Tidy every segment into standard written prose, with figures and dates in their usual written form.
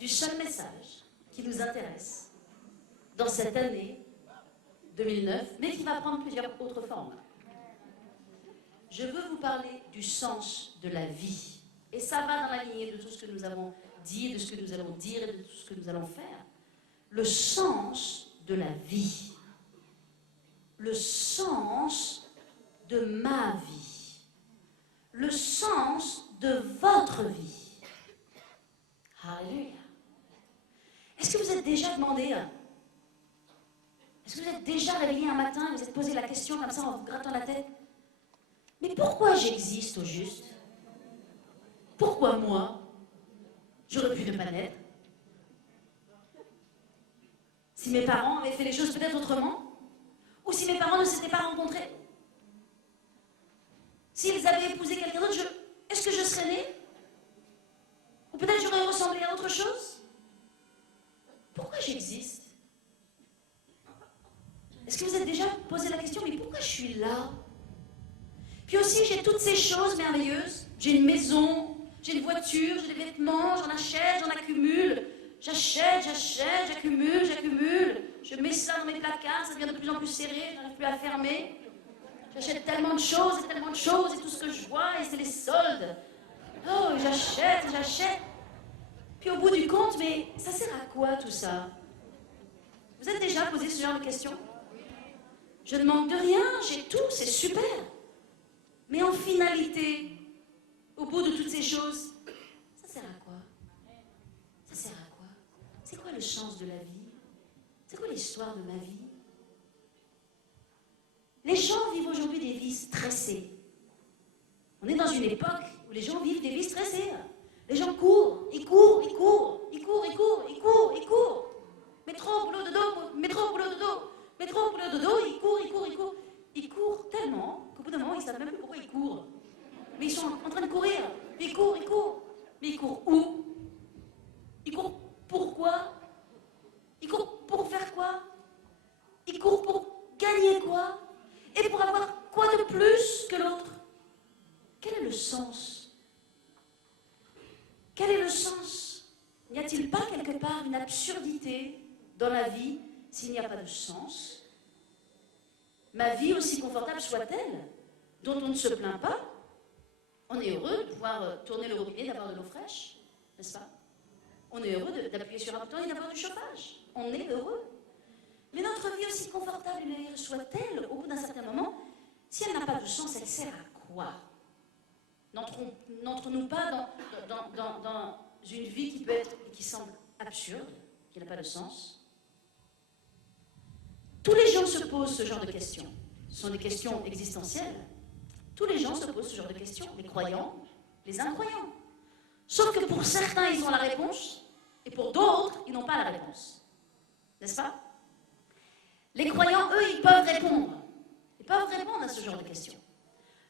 du seul message qui nous intéresse dans cette année 2009, mais qui va prendre plusieurs autres formes. Je veux vous parler du sens de la vie. Et ça va dans la lignée de tout ce que nous avons dit, de ce que nous allons dire et de tout ce que nous allons faire. Le sens de la vie. Le sens de ma vie. Le sens de votre vie. Alléluia. Est-ce que vous êtes déjà demandé, est-ce que vous êtes déjà réveillé un matin et vous êtes posé la question comme ça en vous grattant la tête? Mais pourquoi j'existe au juste? Pourquoi moi? J'aurais pu ne pas naître. Si mes parents avaient fait les choses peut-être autrement, ou si mes parents ne s'étaient pas rencontrés, s'ils avaient épousé quelqu'un d'autre, est-ce que je serais née? Ou peut-être j'aurais ressemblé à autre chose? Pourquoi j'existe? Est-ce que vous êtes déjà posé la question, mais pourquoi je suis là? Puis aussi, j'ai toutes ces choses merveilleuses. J'ai une maison, j'ai une voiture, j'ai des vêtements, j'en achète, j'en accumule. J'achète, j'accumule. Je mets ça dans mes placards, ça devient de plus en plus serré, je n'arrive plus à fermer. J'achète tellement de choses, et tout ce que je vois, et c'est les soldes. Oh, j'achète. Puis au bout du compte, mais ça sert à quoi tout ça? Vous êtes déjà posé ce genre de questions? Je ne manque de rien, j'ai tout, c'est super. Mais en finalité, au bout de toutes ces choses, ça sert à quoi? Ça sert à quoi? C'est quoi le sens de la vie? C'est quoi l'histoire de ma vie? Les gens vivent aujourd'hui des vies stressées. On est dans une époque où les gens vivent des vies stressées. Les gens courent, ils courent. Métro, boulot, dodo, ils courent. Ils courent tellement qu'au bout d'un moment, ils ne savent même plus pourquoi ils courent. Mais ils sont en train de courir. Ils courent. Mais ils courent où? Ils courent pourquoi? Ils courent pour faire quoi? Ils courent pour gagner quoi? Et pour avoir quoi de plus que l'autre? Quel est le sens? Quel est le sens? N'y a-t-il pas quelque part une absurdité dans la vie s'il n'y a pas de sens? Ma vie, aussi confortable soit-elle, dont on ne se plaint pas, on est heureux de pouvoir tourner le robinet, d'avoir de l'eau fraîche, n'est-ce pas? On est heureux d'appuyer sur un bouton et d'avoir du chauffage. On est heureux. Mais notre vie, aussi confortable et merveilleuse soit-elle, au bout d'un certain moment, si elle n'a pas de sens, elle sert à quoi? N'entrons-nous pas dans une vie qui peut être et qui semble absurde, qui n'a pas de sens? Tous les gens se posent ce genre de questions. Ce sont des questions existentielles. Tous les gens se posent ce genre de questions. Les croyants, les incroyants. Sauf que pour certains, ils ont la réponse, et pour d'autres, ils n'ont pas la réponse. N'est-ce pas? Les croyants, eux, ils peuvent répondre. Ils peuvent répondre à ce genre de questions.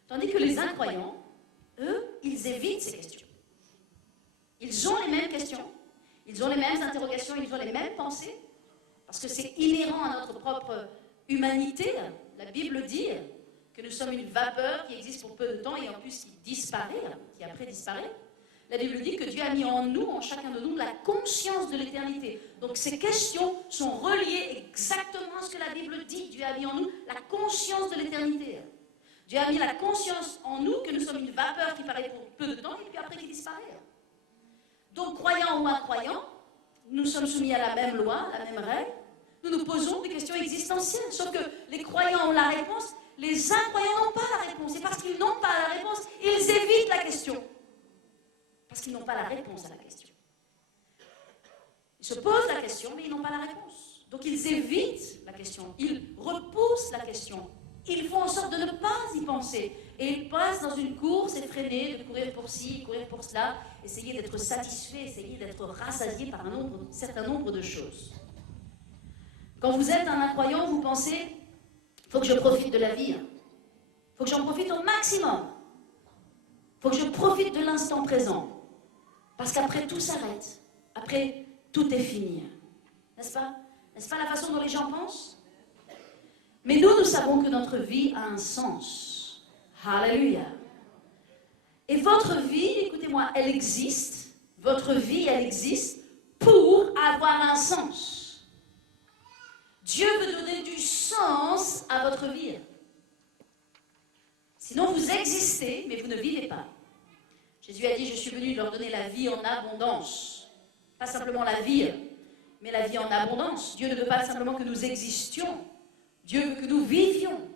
Tandis que les incroyants, eux, ils évitent ces questions. Ils ont les mêmes questions, ils ont les mêmes interrogations, ils ont les mêmes pensées, parce que c'est inhérent à notre propre humanité. La Bible dit que nous sommes une vapeur qui existe pour peu de temps et en plus qui disparaît, qui après disparaît. La Bible dit que Dieu a mis en nous, en chacun de nous, la conscience de l'éternité. Donc ces questions sont reliées exactement à ce que la Bible dit. Dieu a mis en nous la conscience de l'éternité. Dieu a mis la conscience en nous que nous sommes une vapeur qui paraît pour peu de temps et puis après qui disparaît. Donc croyants ou incroyants, nous sommes soumis à la même loi, à la même règle. Nous nous posons des questions existentielles. Sauf que les croyants ont la réponse, les incroyants n'ont pas la réponse. Et parce qu'ils n'ont pas la réponse, ils évitent la question. Parce qu'ils n'ont pas la réponse à la question. Ils se posent la question, mais ils n'ont pas la réponse. Donc ils évitent la question, ils repoussent la question. Ils font en sorte de ne pas y penser. Et ils passent dans une course effrénée, de courir pour ci, courir pour cela, essayer d'être satisfait, essayer d'être rassasié par un certain nombre de choses. Quand vous êtes un incroyant, vous pensez, il faut que je profite de la vie. Il faut que j'en profite au maximum. Il faut que je profite de l'instant présent. Parce qu'après, tout s'arrête. Après, tout est fini. N'est-ce pas? N'est-ce pas la façon dont les gens pensent? Mais nous savons que notre vie a un sens. Alléluia. Et votre vie, écoutez-moi, elle existe. Votre vie, elle existe pour avoir un sens. Dieu veut donner du sens à votre vie. Sinon, vous existez, mais vous ne vivez pas. Jésus a dit, je suis venu leur donner la vie en abondance. Pas simplement la vie, mais la vie en abondance. Dieu ne veut pas simplement que nous existions. Dieu veut que nous vivions.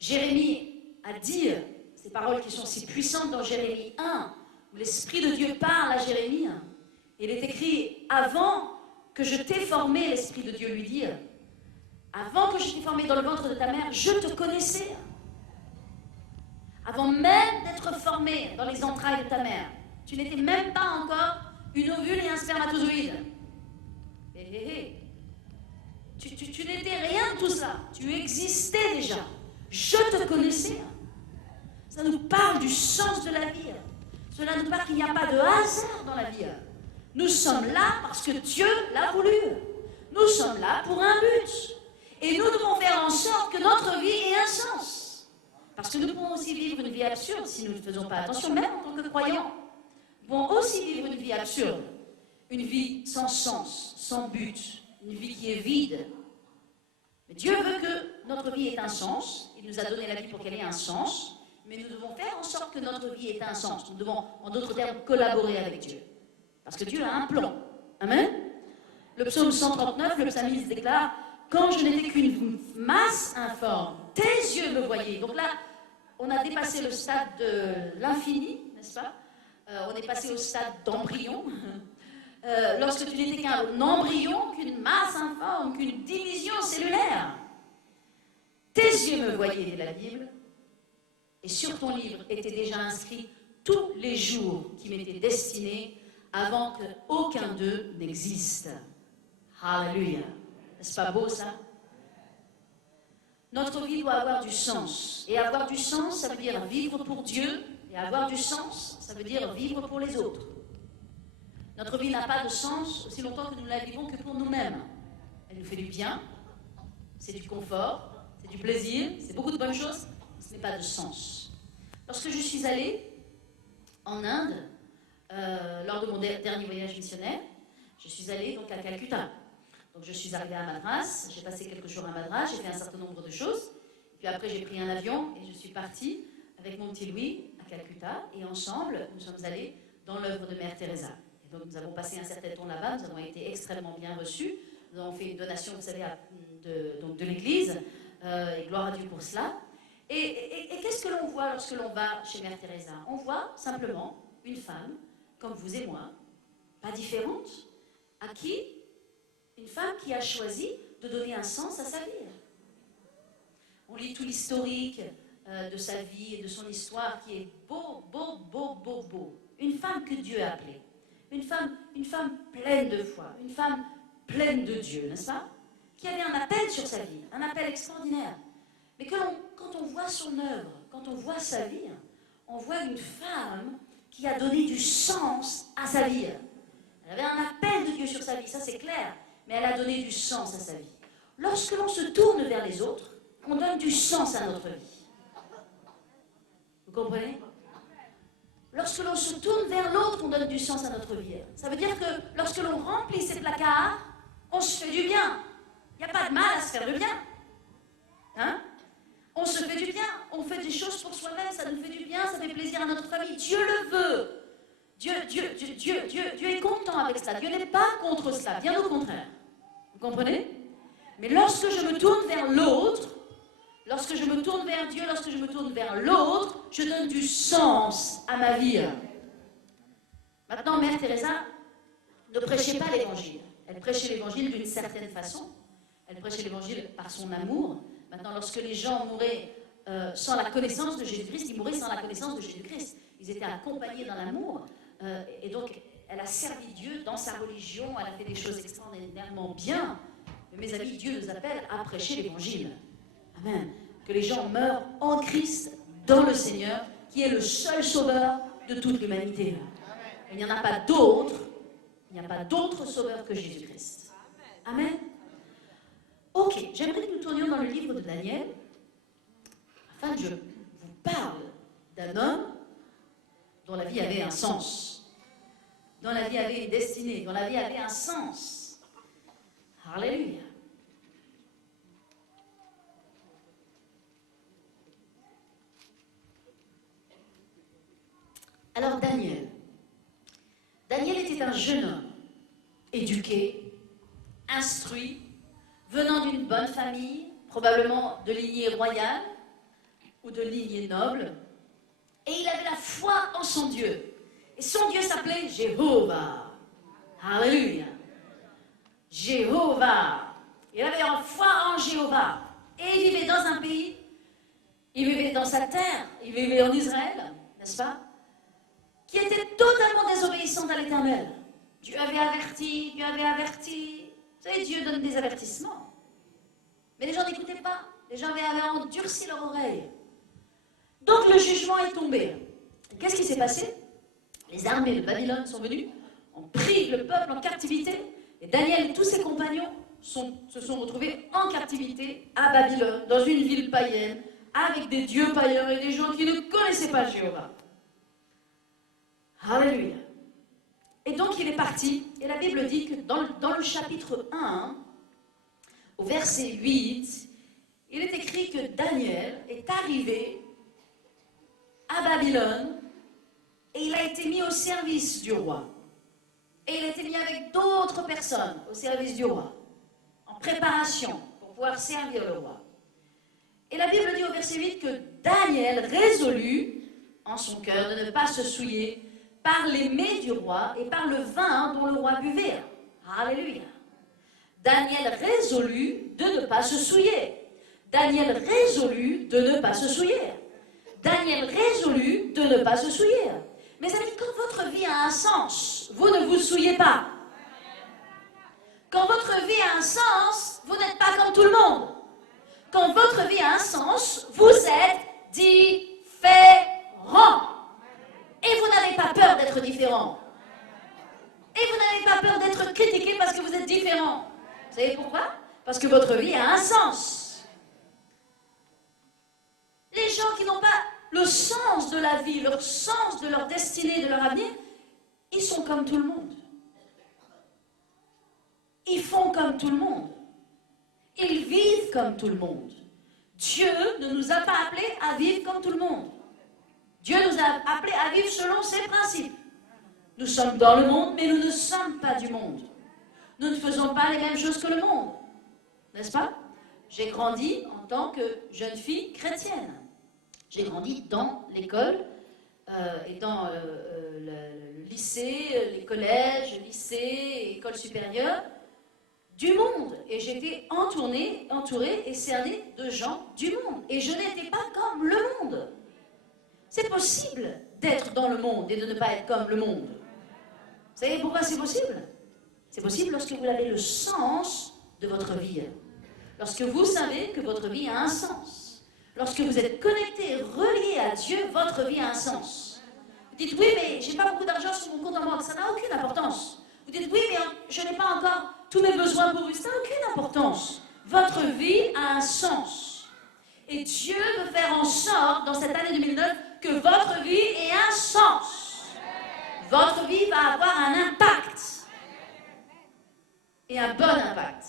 Jérémie a dit, ces paroles qui sont si puissantes dans Jérémie 1, où l'Esprit de Dieu parle à Jérémie. Il est écrit, avant que je t'ai formé, l'Esprit de Dieu lui dit, avant que je t'ai formé dans le ventre de ta mère, je te connaissais. Avant même d'être formé dans les entrailles de ta mère, tu n'étais même pas encore une ovule et un spermatozoïde. Tu n'étais rien de tout ça. Tu existais déjà. Je te connaissais. Ça nous parle du sens de la vie. Cela nous parle qu'il n'y a pas de hasard dans la vie. Nous sommes là parce que Dieu l'a voulu. Nous sommes là pour un but. Et nous devons faire en sorte que notre vie ait un sens. Parce que nous pouvons aussi vivre une vie absurde si nous ne faisons pas attention, même en tant que croyants. Nous pouvons aussi vivre une vie absurde. Une vie sans sens, sans but. Une vie qui est vide. Mais Dieu veut que notre vie ait un sens. Il nous a donné la vie pour qu'elle ait un sens. Mais nous devons faire en sorte que notre vie ait un sens. Nous devons, en d'autres termes, collaborer avec Dieu. Parce que Dieu a un plan. Amen. Le psaume 139, le psalmiste déclare « Quand je n'étais qu'une masse informe, tes yeux me voyaient. » Donc là, on a dépassé le stade de l'infini, n'est-ce pas? On est passé au stade d'embryon. Lorsque tu n'étais qu'un embryon, qu'une masse informe, qu'une division cellulaire. Tes yeux me voyaient, dit la Bible. Et sur ton livre étaient déjà inscrits tous les jours qui m'étaient destinés avant qu'aucun d'eux n'existe. Alléluia. N'est-ce pas beau ça? Notre vie doit avoir du sens. Et avoir du sens, ça veut dire vivre pour Dieu. Et avoir du sens, ça veut dire vivre pour les autres. Notre vie n'a pas de sens aussi longtemps que nous ne la vivons que pour nous-mêmes. Elle nous fait du bien, c'est du confort, c'est du plaisir, c'est beaucoup de bonnes choses. Ce n'est pas de sens. Lorsque je suis allée en Inde, lors de mon dernier voyage missionnaire, je suis allée donc à Calcutta. Donc je suis arrivée à Madras, j'ai passé quelques jours à Madras, j'ai fait un certain nombre de choses. Puis après j'ai pris un avion et je suis partie avec mon petit Louis à Calcutta. Et ensemble, nous sommes allés dans l'œuvre de Mère Teresa. Et donc nous avons passé un certain temps là-bas, nous avons été extrêmement bien reçus. Nous avons fait une donation, vous savez, de l'Église. Et gloire à Dieu pour cela. Et qu'est-ce que l'on voit lorsque l'on va chez Mère Teresa? On voit simplement une femme, comme vous et moi, pas différente, à qui une femme qui a choisi de donner un sens à sa vie. On lit tout l'historique de sa vie et de son histoire qui est beau, beau, beau, beau, beau. Une femme que Dieu a appelée. Une femme pleine de foi. Une femme pleine de Dieu, n'est-ce pas? Qui avait un appel sur sa vie, un appel extraordinaire. Mais quand on voit son œuvre, quand on voit sa vie, on voit une femme qui a donné du sens à sa vie. Elle avait un appel de Dieu sur sa vie, ça c'est clair, mais elle a donné du sens à sa vie. Lorsque l'on se tourne vers les autres, on donne du sens à notre vie. Vous comprenez? Lorsque l'on se tourne vers l'autre, on donne du sens à notre vie. Ça veut dire que lorsque l'on remplit ses placards, on se fait du bien. Il n'y a pas de mal à se faire du bien. Hein? On se fait du bien, on fait des choses pour soi-même, ça nous fait du bien, ça fait plaisir à notre famille. Dieu le veut. Dieu est content avec cela. Dieu n'est pas contre cela, bien au contraire. Vous comprenez? Mais lorsque je me tourne vers l'autre, lorsque je me tourne vers Dieu, lorsque je me tourne vers l'autre, je donne du sens à ma vie. Maintenant, Mère Teresa ne prêchait pas l'évangile. Elle prêchait l'évangile d'une certaine façon. Elle prêchait l'évangile par son amour. Maintenant, lorsque les gens mouraient sans la connaissance de Jésus-Christ, ils mouraient sans la connaissance de Jésus-Christ. Ils étaient accompagnés dans l'amour. Et donc, elle a servi Dieu dans sa religion. Elle a fait des choses extraordinairement bien. Mais mes amis, Dieu nous appelle à prêcher l'évangile. Amen. Que les gens meurent en Christ, dans le Seigneur, qui est le seul sauveur de toute l'humanité. Il n'y en a pas d'autre. Il n'y a pas d'autre sauveur que Jésus-Christ. Amen. Ok, j'aimerais que nous tournions dans le livre de Daniel, afin que je vous parle d'un homme dont la vie avait un sens. dont la vie avait une destinée, dont la vie avait un sens. Alléluia. Alors Daniel était un jeune homme, éduqué, instruit, venant d'une bonne famille, probablement de lignée royale ou de lignée noble, et il avait la foi en son Dieu. Et son Dieu s'appelait Jéhovah. Alléluia. Jéhovah. Il avait la foi en Jéhovah. Et il vivait dans un pays, il vivait dans sa terre, il vivait en Israël, n'est-ce pas, qui était totalement désobéissante à l'Éternel. Dieu avait averti, Dieu avait averti. Vous savez, Dieu donne des avertissements. Mais les gens n'écoutaient pas. Les gens avaient endurci leur oreille. Donc le jugement est tombé. Qu'est-ce qui s'est passé? Les armées de Babylone sont venues, ont pris le peuple en captivité, et Daniel et tous ses compagnons se sont retrouvés en captivité à Babylone, dans une ville païenne, avec des dieux païens et des gens qui ne connaissaient pas Jéhovah. Alléluia. Et donc il est parti, et la Bible dit que dans le chapitre 1, au verset 8, il est écrit que Daniel est arrivé à Babylone et il a été mis au service du roi. Et il a été mis avec d'autres personnes au service du roi, en préparation pour pouvoir servir le roi. Et la Bible dit au verset 8 que Daniel résolut en son cœur de ne pas se souiller par les mets du roi et par le vin dont le roi buvait. Alléluia. Daniel résolut de ne pas se souiller. Daniel résolut de ne pas se souiller. Daniel résolut de ne pas se souiller. Mes amis, quand votre vie a un sens, vous ne vous souillez pas. Quand votre vie a un sens, vous n'êtes pas comme tout le monde. Quand votre vie a un sens, vous êtes différent. Et vous n'avez pas peur d'être différent. Et vous n'avez pas peur d'être critiqué parce que vous êtes différent. Vous savez pourquoi? Parce que votre vie a un sens. Les gens qui n'ont pas le sens de la vie, le sens de leur destinée, de leur avenir, ils sont comme tout le monde. Ils font comme tout le monde. Ils vivent comme tout le monde. Dieu ne nous a pas appelés à vivre comme tout le monde. Dieu nous a appelés à vivre selon ses principes. Nous sommes dans le monde, mais nous ne sommes pas du monde. Nous ne faisons pas les mêmes choses que le monde. N'est-ce pas? J'ai grandi en tant que jeune fille chrétienne. J'ai grandi dans l'école et dans le lycée, les collèges, lycées, écoles supérieures du monde. Et j'étais entourée et cernée de gens du monde. Et je n'étais pas comme le monde. C'est possible d'être dans le monde et de ne pas être comme le monde. Vous savez pourquoi c'est possible? C'est possible lorsque vous avez le sens de votre vie. Lorsque vous savez que votre vie a un sens. Lorsque vous êtes connecté, relié à Dieu, votre vie a un sens. Vous dites, oui, mais je n'ai pas beaucoup d'argent sur mon compte en banque, ça n'a aucune importance. Vous dites, oui, mais je n'ai pas encore tous mes besoins pourvus, ça n'a aucune importance. Votre vie a un sens. Et Dieu veut faire en sorte, dans cette année 2009, que votre vie ait un sens. Votre vie va avoir un impact. Et un bon impact.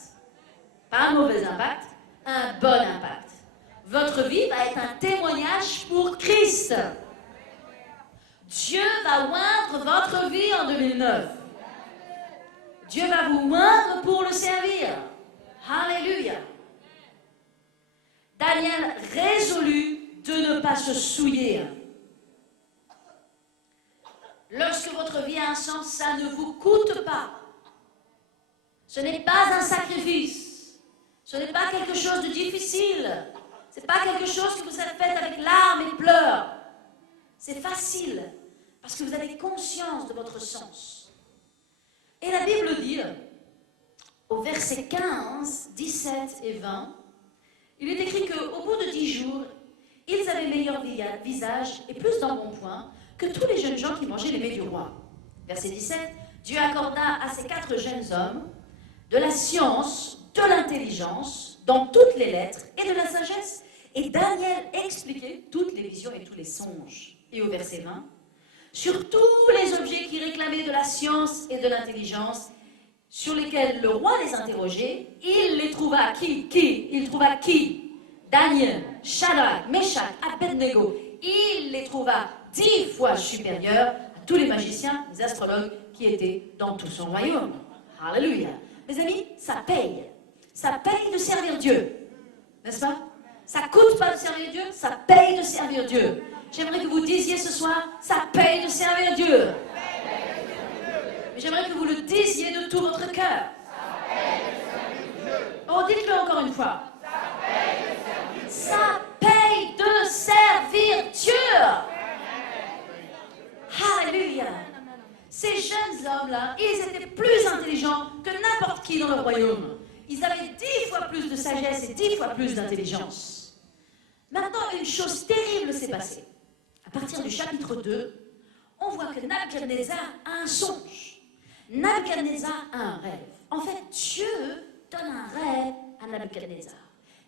Pas un mauvais impact, un bon impact. Votre vie va être un témoignage pour Christ. Dieu va oindre votre vie en 2009. Dieu va vous oindre pour le servir. Alléluia. Daniel résolut de ne pas se souiller. Lorsque votre vie a un sens, ça ne vous coûte pas. Ce n'est pas un sacrifice. Ce n'est pas quelque chose de difficile. Ce n'est pas quelque chose que vous avez fait avec larmes et pleurs. C'est facile, parce que vous avez conscience de votre sens. Et la Bible dit, au verset 15, 17 et 20, il est écrit qu'au bout de 10 jours, ils avaient meilleur visage et plus d'embonpoint que tous les jeunes gens qui mangeaient les mets du roi. Verset 17, Dieu accorda à ces 4 jeunes hommes de la science, de l'intelligence, dans toutes les lettres et de la sagesse. Et Daniel expliquait toutes les visions et tous les songes. Et au verset 20, sur tous les objets qui réclamaient de la science et de l'intelligence, sur lesquels le roi les interrogeait. Il les trouva Il trouva qui? Daniel, Shadrach, Meshach, Abednego. Il les trouva 10 fois supérieurs à tous les magiciens, les astrologues qui étaient dans tout son royaume. Alléluia. Mes amis, ça paye. Ça paye de servir Dieu. N'est-ce pas? Ça coûte pas de servir Dieu, ça paye de servir Dieu. J'aimerais que vous disiez ce soir, ça paye de servir Dieu. Mais j'aimerais que vous le disiez de tout votre cœur. Oh, dites-le encore une fois. Ça paye de servir Dieu. Alléluia. Ces jeunes hommes-là, ils étaient plus intelligents que n'importe qui dans le royaume. Ils avaient 10 fois plus de sagesse et 10 fois plus d'intelligence. Maintenant, une chose terrible s'est passée. À partir du chapitre 2, on voit que Nabuchodonosor a un songe. Nabuchodonosor a un rêve. En fait, Dieu donne un rêve à Nabuchodonosor.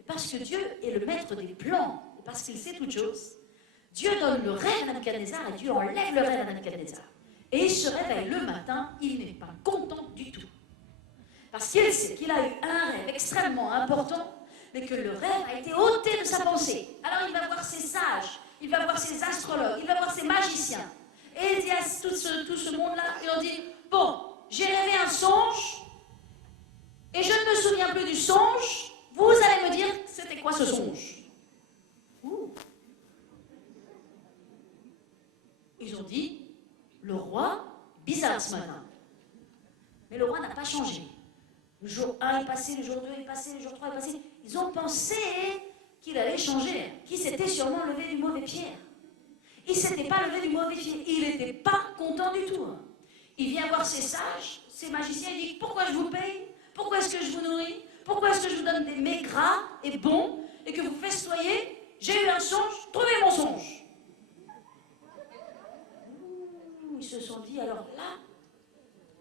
Parce que Dieu est le maître des plans, et parce qu'il sait toutes choses, Dieu donne le rêve à Nabuchodonosor et Dieu enlève le rêve à Nabuchodonosor. Et il se réveille le matin, il n'est pas content du tout. Parce qu'il sait qu'il a eu un rêve extrêmement important, mais que le rêve a été ôté de sa pensée. Alors il va voir ses sages, il va voir ses astrologues, il va voir ses magiciens. Et il dit à tout ce monde-là, il leur dit, bon, j'ai rêvé un songe, et je ne me souviens plus du songe, vous allez me dire, c'était quoi ce songe? Ouh. Ils ont dit, le roi, bizarre ce matin. Mais le roi n'a pas changé. Le jour 1 est passé, le jour 2 est passé, le jour 3 est passé. Ils ont pensé qu'il allait changer, qu'il s'était sûrement levé du mauvais pied. Il ne s'était pas levé du mauvais pied. Il n'était pas content du tout. Il vient voir ses sages, ses magiciens, il dit, pourquoi je vous paye? Pourquoi est-ce que je vous nourris? Pourquoi est-ce que je vous donne des mets gras et bons et que vous festoyez? J'ai eu un songe, trouvez mon songe. Ils se sont dit, alors là,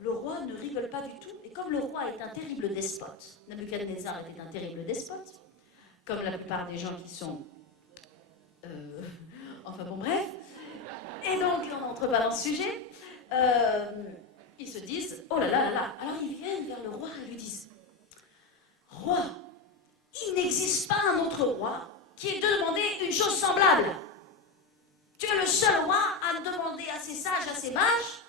le roi ne rigole pas du tout. Et comme le roi est un terrible despote, Nabuchodonosor était un terrible despote, comme la plupart des gens qui sont... enfin bon, bref. Et donc, on n'entre pas dans ce sujet. Ils se disent, oh là là là là. Alors ils viennent vers le roi et lui disent, roi, il n'existe pas un autre roi qui ait demandé une chose semblable. Tu es le seul roi à demander à ses sages, à ses mages,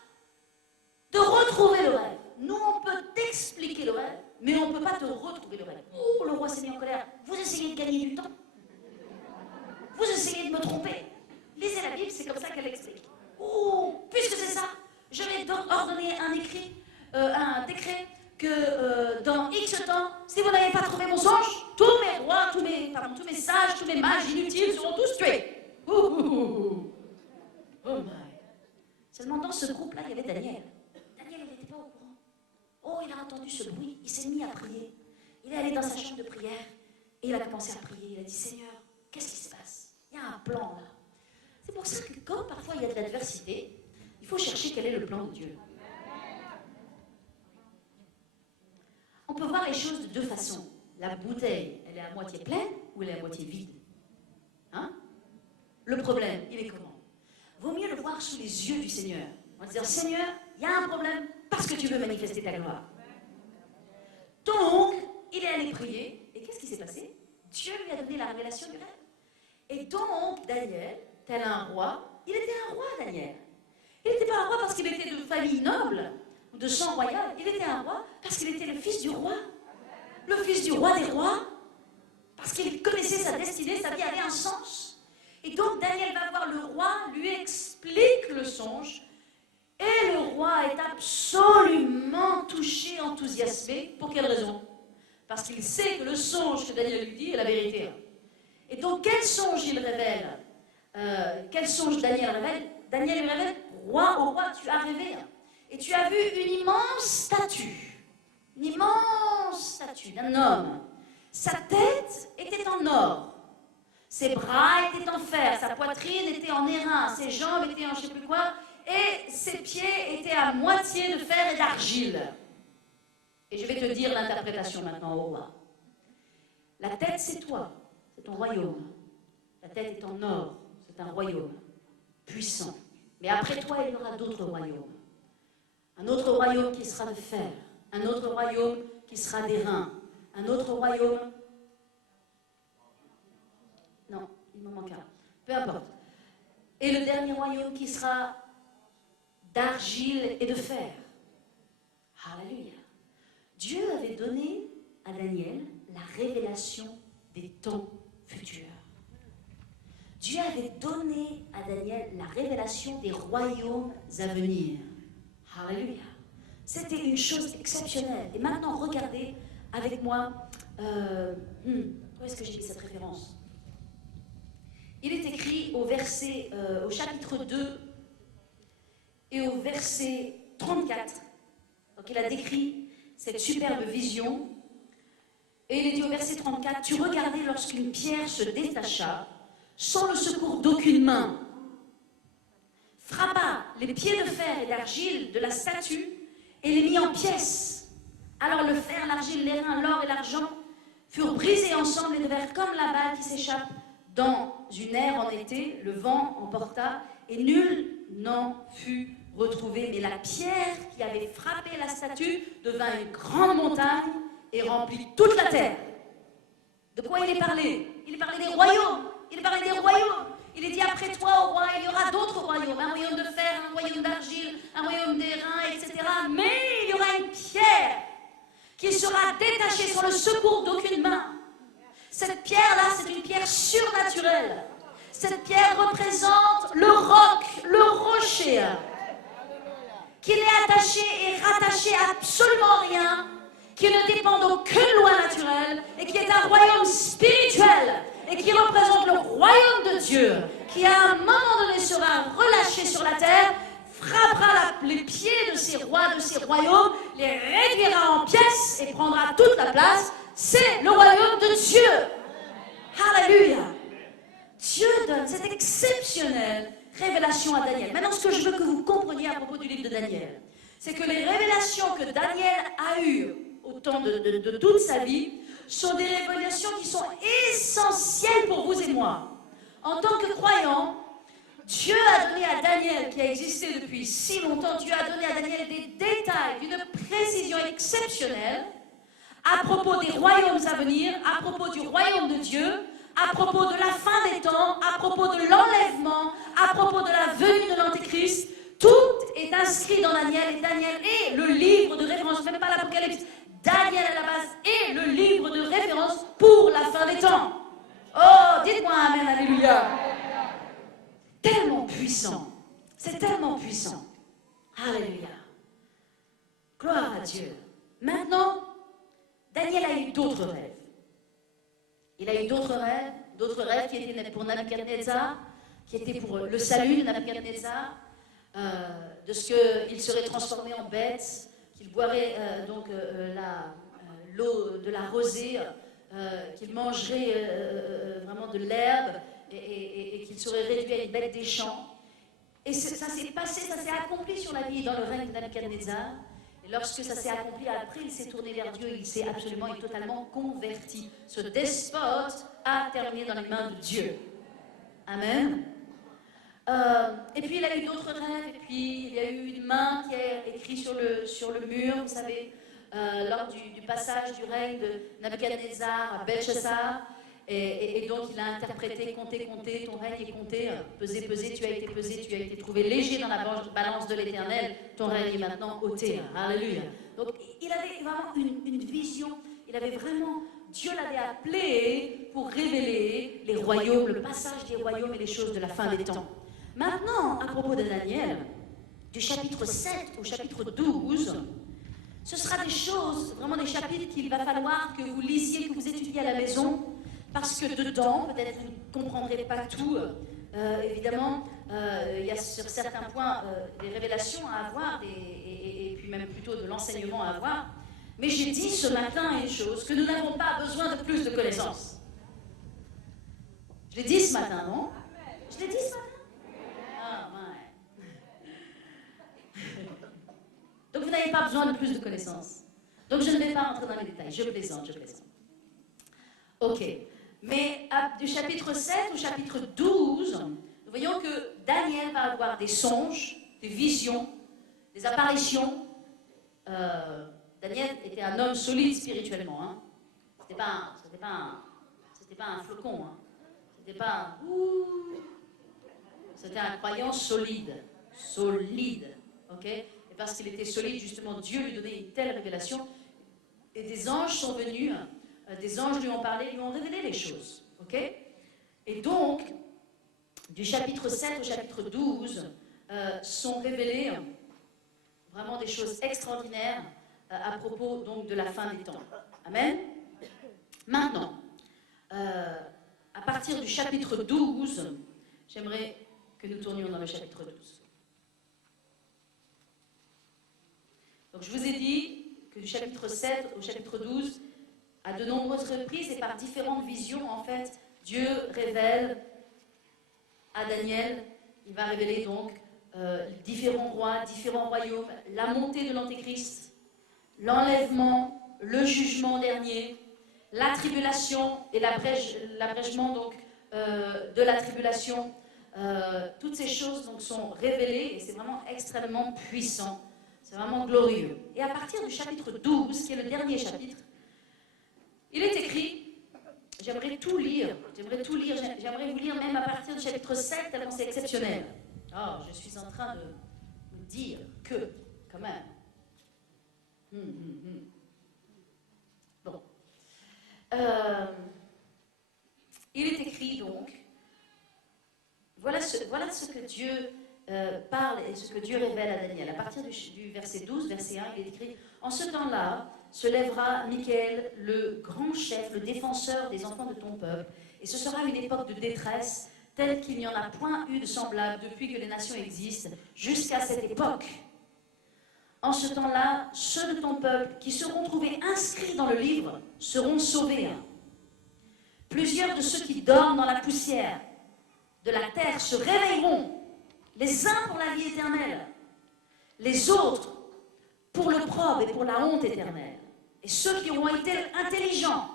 de retrouver le rêve. Nous, on peut t'expliquer le rêve, mais on ne peut pas te retrouver le rêve. Oh, le roi s'est mis en colère. Vous essayez de gagner du temps. Vous essayez de me tromper. Lisez la Bible, c'est comme ça qu'elle explique. Oh, puisque c'est ça, je vais donc ordonner un décret que dans X temps, si vous n'avez pas trouvé mon songe, tous mes rois, tous mes sages, tous mes mages inutiles seront tous tués. Oh my. Seulement dans ce groupe-là, il y avait Daniel. Daniel, il n'était pas au courant. Oh, il a entendu ce bruit, il s'est mis à prier. Il est allé dans sa chambre de prière et il a commencé à prier. Il a dit, Seigneur, qu'est-ce qui se passe? Il y a un plan là. C'est pour ça que quand parfois il y a de l'adversité, il faut chercher quel est le plan de Dieu. On peut voir les choses de deux façons. La bouteille, elle est à moitié pleine ou elle est à moitié vide? Hein? Le problème, il est comment? Vaut mieux le voir sous les yeux du Seigneur. En disant, Seigneur, il y a un problème parce que tu veux manifester ta gloire. Donc, il est allé prier. Et qu'est-ce qui s'est passé? Dieu lui a donné la révélation du rêve. Et donc, Daniel, tel un roi, il était un roi, Daniel. Il n'était pas un roi parce qu'il était de famille noble, ou de sang royal. Il était un roi parce qu'il était le fils du roi. Le fils du roi des rois. Parce qu'il connaissait sa destinée, sa vie avait un sens. Et donc, Daniel va voir le roi, lui explique le songe. Et le roi est absolument touché, enthousiasmé. Pour quelle raison? Parce qu'il sait que le songe que Daniel lui dit est la vérité. Et donc, quel songe il révèle? Quel songe Daniel révèle? Daniel lui révèle, roi, au roi, tu as rêvé. Et tu as vu une immense statue d'un homme. Sa tête était en or, ses bras étaient en fer, sa poitrine était en airain, ses jambes étaient en je ne sais plus quoi, et ses pieds étaient à moitié de fer et d'argile. Et je vais te dire l'interprétation maintenant au roi. La tête, c'est toi, c'est ton royaume. La tête est en or, c'est un royaume puissant. Mais après toi, il y aura d'autres royaumes. Un autre royaume qui sera de fer, un autre royaume qui sera d'airain, un autre royaume... Non, il m'en manque un. Peu importe. Et le dernier royaume qui sera d'argile et de fer. Alléluia. Dieu avait donné à Daniel la révélation des temps futurs. Dieu avait donné à Daniel la révélation des royaumes à venir. Alléluia. C'était une chose exceptionnelle. Et maintenant, regardez avec moi, où est-ce que j'ai mis cette référence? Il est écrit au chapitre 2 et au verset 34. Donc il a décrit cette superbe vision. Et il est dit au verset 34, « Tu regardais lorsqu'une pierre se détacha, sans le secours d'aucune main, frappa les pieds de fer et d'argile de la statue et les mit en pièces. Alors le fer, l'argile, l'airain, l'or et l'argent furent brisés ensemble et devinrent comme la balle qui s'échappe dans une aire en été. Le vent emporta et nul n'en fut retrouvé. Mais la pierre qui avait frappé la statue devint une grande montagne et remplit toute la terre. » De quoi il est parlé? Il est parlé des royaumes. Il est parlé des royaumes. Il est dit après toi, ô roi, il y aura d'autres royaumes. Un royaume de fer, un royaume d'argile, un royaume d'airain, etc. Mais il y aura une pierre qui sera détachée sans le secours d'aucune main. Cette pierre-là, c'est une pierre surnaturelle. Cette pierre représente le roc, le rocher, qui n'est attaché et rattaché à absolument rien, qui ne dépend d'aucune loi naturelle et qui est un royaume spirituel et qui représente le royaume de Dieu, qui à un moment donné sera relâché sur la terre, frappera les pieds de ces rois, de ces royaumes, les réduira en pièces et prendra toute la place. C'est le royaume de Dieu. Alléluia. Dieu donne cette exceptionnelle révélation à Daniel. Maintenant, ce que je veux que vous compreniez à propos du livre de Daniel, c'est que les révélations que Daniel a eues au temps de toute sa vie sont des révélations qui sont essentielles pour vous et moi. En tant que croyants, Dieu a donné à Daniel, qui a existé depuis si longtemps, Dieu a donné à Daniel des détails d'une précision exceptionnelle à propos des royaumes à venir, à propos du royaume de Dieu, à propos de la fin des temps, à propos de l'enlèvement, à propos de la venue de l'Antéchrist. Tout est inscrit dans Daniel, et Daniel est le livre de référence, même pas l'Apocalypse. Daniel à la base est le livre de référence pour la fin des temps. Oh, dites-moi Amen, Alléluia. Tellement puissant, c'est tellement puissant. Alléluia. Gloire à Dieu. Maintenant, Daniel a eu d'autres rêves. Il a eu d'autres rêves qui étaient pour Nabuchodonosor, qui étaient pour le salut de Nabuchodonosor, de ce qu'il serait transformé en bête, qu'il boirait l'eau de la rosée, qu'il mangerait vraiment de l'herbe et qu'il serait réduit à une bête des champs. Et ça s'est passé, ça s'est accompli sur la vie dans le règne de Nabuchodonosor. Et lorsque ça s'est accompli, après il s'est tourné vers Dieu, il s'est absolument et totalement converti. Ce despote a terminé dans les mains de Dieu. Amen. Et puis il a eu d'autres rêves, et puis il y a eu une main qui est écrite sur le mur, vous savez, lors du passage du règne de Nabuchodonosor à Belshazzar. Et donc il a interprété, compté, ton règne est compté, pesé, tu as été pesé, tu as été trouvé léger dans la balance de l'Éternel, ton règne est maintenant ôté. Alléluia. Donc il avait vraiment une vision, il avait vraiment, Dieu l'avait appelé pour révéler les royaumes, le passage des royaumes et les choses de la fin des temps. Maintenant, à propos de Daniel, du chapitre 7 au chapitre 12, ce sera des choses, vraiment des chapitres qu'il va falloir que vous lisiez, que vous étudiez à la maison, parce que dedans, peut-être vous ne comprendrez pas tout, évidemment, il y a sur certains points des révélations à avoir, et puis même plutôt de l'enseignement à avoir, mais j'ai dit ce matin une chose, que nous n'avons pas besoin de plus de connaissances. Je l'ai dit ce matin, non? Je l'ai dit ce matin? Ah, ouais. Donc vous n'avez pas besoin de plus de connaissances. Donc je ne vais pas entrer dans les détails, je plaisante. Ok. Mais du chapitre 7 au chapitre 12, nous voyons que Daniel va avoir des songes, des visions, des apparitions. Daniel était un homme solide spirituellement. Hein. C'était pas un flocon. Hein. C'était un croyant solide. Solide. Ok? Et parce qu'il était solide, justement, Dieu lui donnait une telle révélation. Et des anges sont venus, des anges lui ont parlé, lui ont révélé les choses. Ok? Et donc, du chapitre 7 au chapitre 12, sont révélées vraiment des choses extraordinaires à propos donc de la fin des temps. Amen. Maintenant, à partir du chapitre 12, j'aimerais que nous tournions dans le chapitre 12. Donc je vous ai dit que du chapitre 7 au chapitre 12, à de nombreuses reprises et par différentes visions, en fait, Dieu révèle à Daniel, il va révéler donc différents rois, différents royaumes, la montée de l'Antéchrist, l'enlèvement, le jugement dernier, la tribulation et l'abrègement donc de la tribulation. Toutes ces choses donc sont révélées et c'est vraiment extrêmement puissant, c'est vraiment glorieux. Et à partir du chapitre 12, qui est le dernier chapitre, il est écrit, j'aimerais tout lire, j'aimerais vous lire même à partir du chapitre 7, tellement c'est exceptionnel. Oh, je suis en train de vous dire que, quand même. Bon. Il est écrit donc, voilà ce que Dieu parle et ce que Dieu révèle à Daniel. À partir du verset 12, verset 1, il est écrit « En ce temps-là, se lèvera Michaël, le grand chef, le défenseur des enfants de ton peuple, et ce sera une époque de détresse telle qu'il n'y en a point eu de semblable depuis que les nations existent jusqu'à cette époque. En ce temps-là, ceux de ton peuple qui seront trouvés inscrits dans le livre seront sauvés. Plusieurs de ceux qui dorment dans la poussière de la terre se réveilleront, les uns pour la vie éternelle, les autres pour l'opprobre et pour la honte éternelle. Et ceux qui auront été intelligents,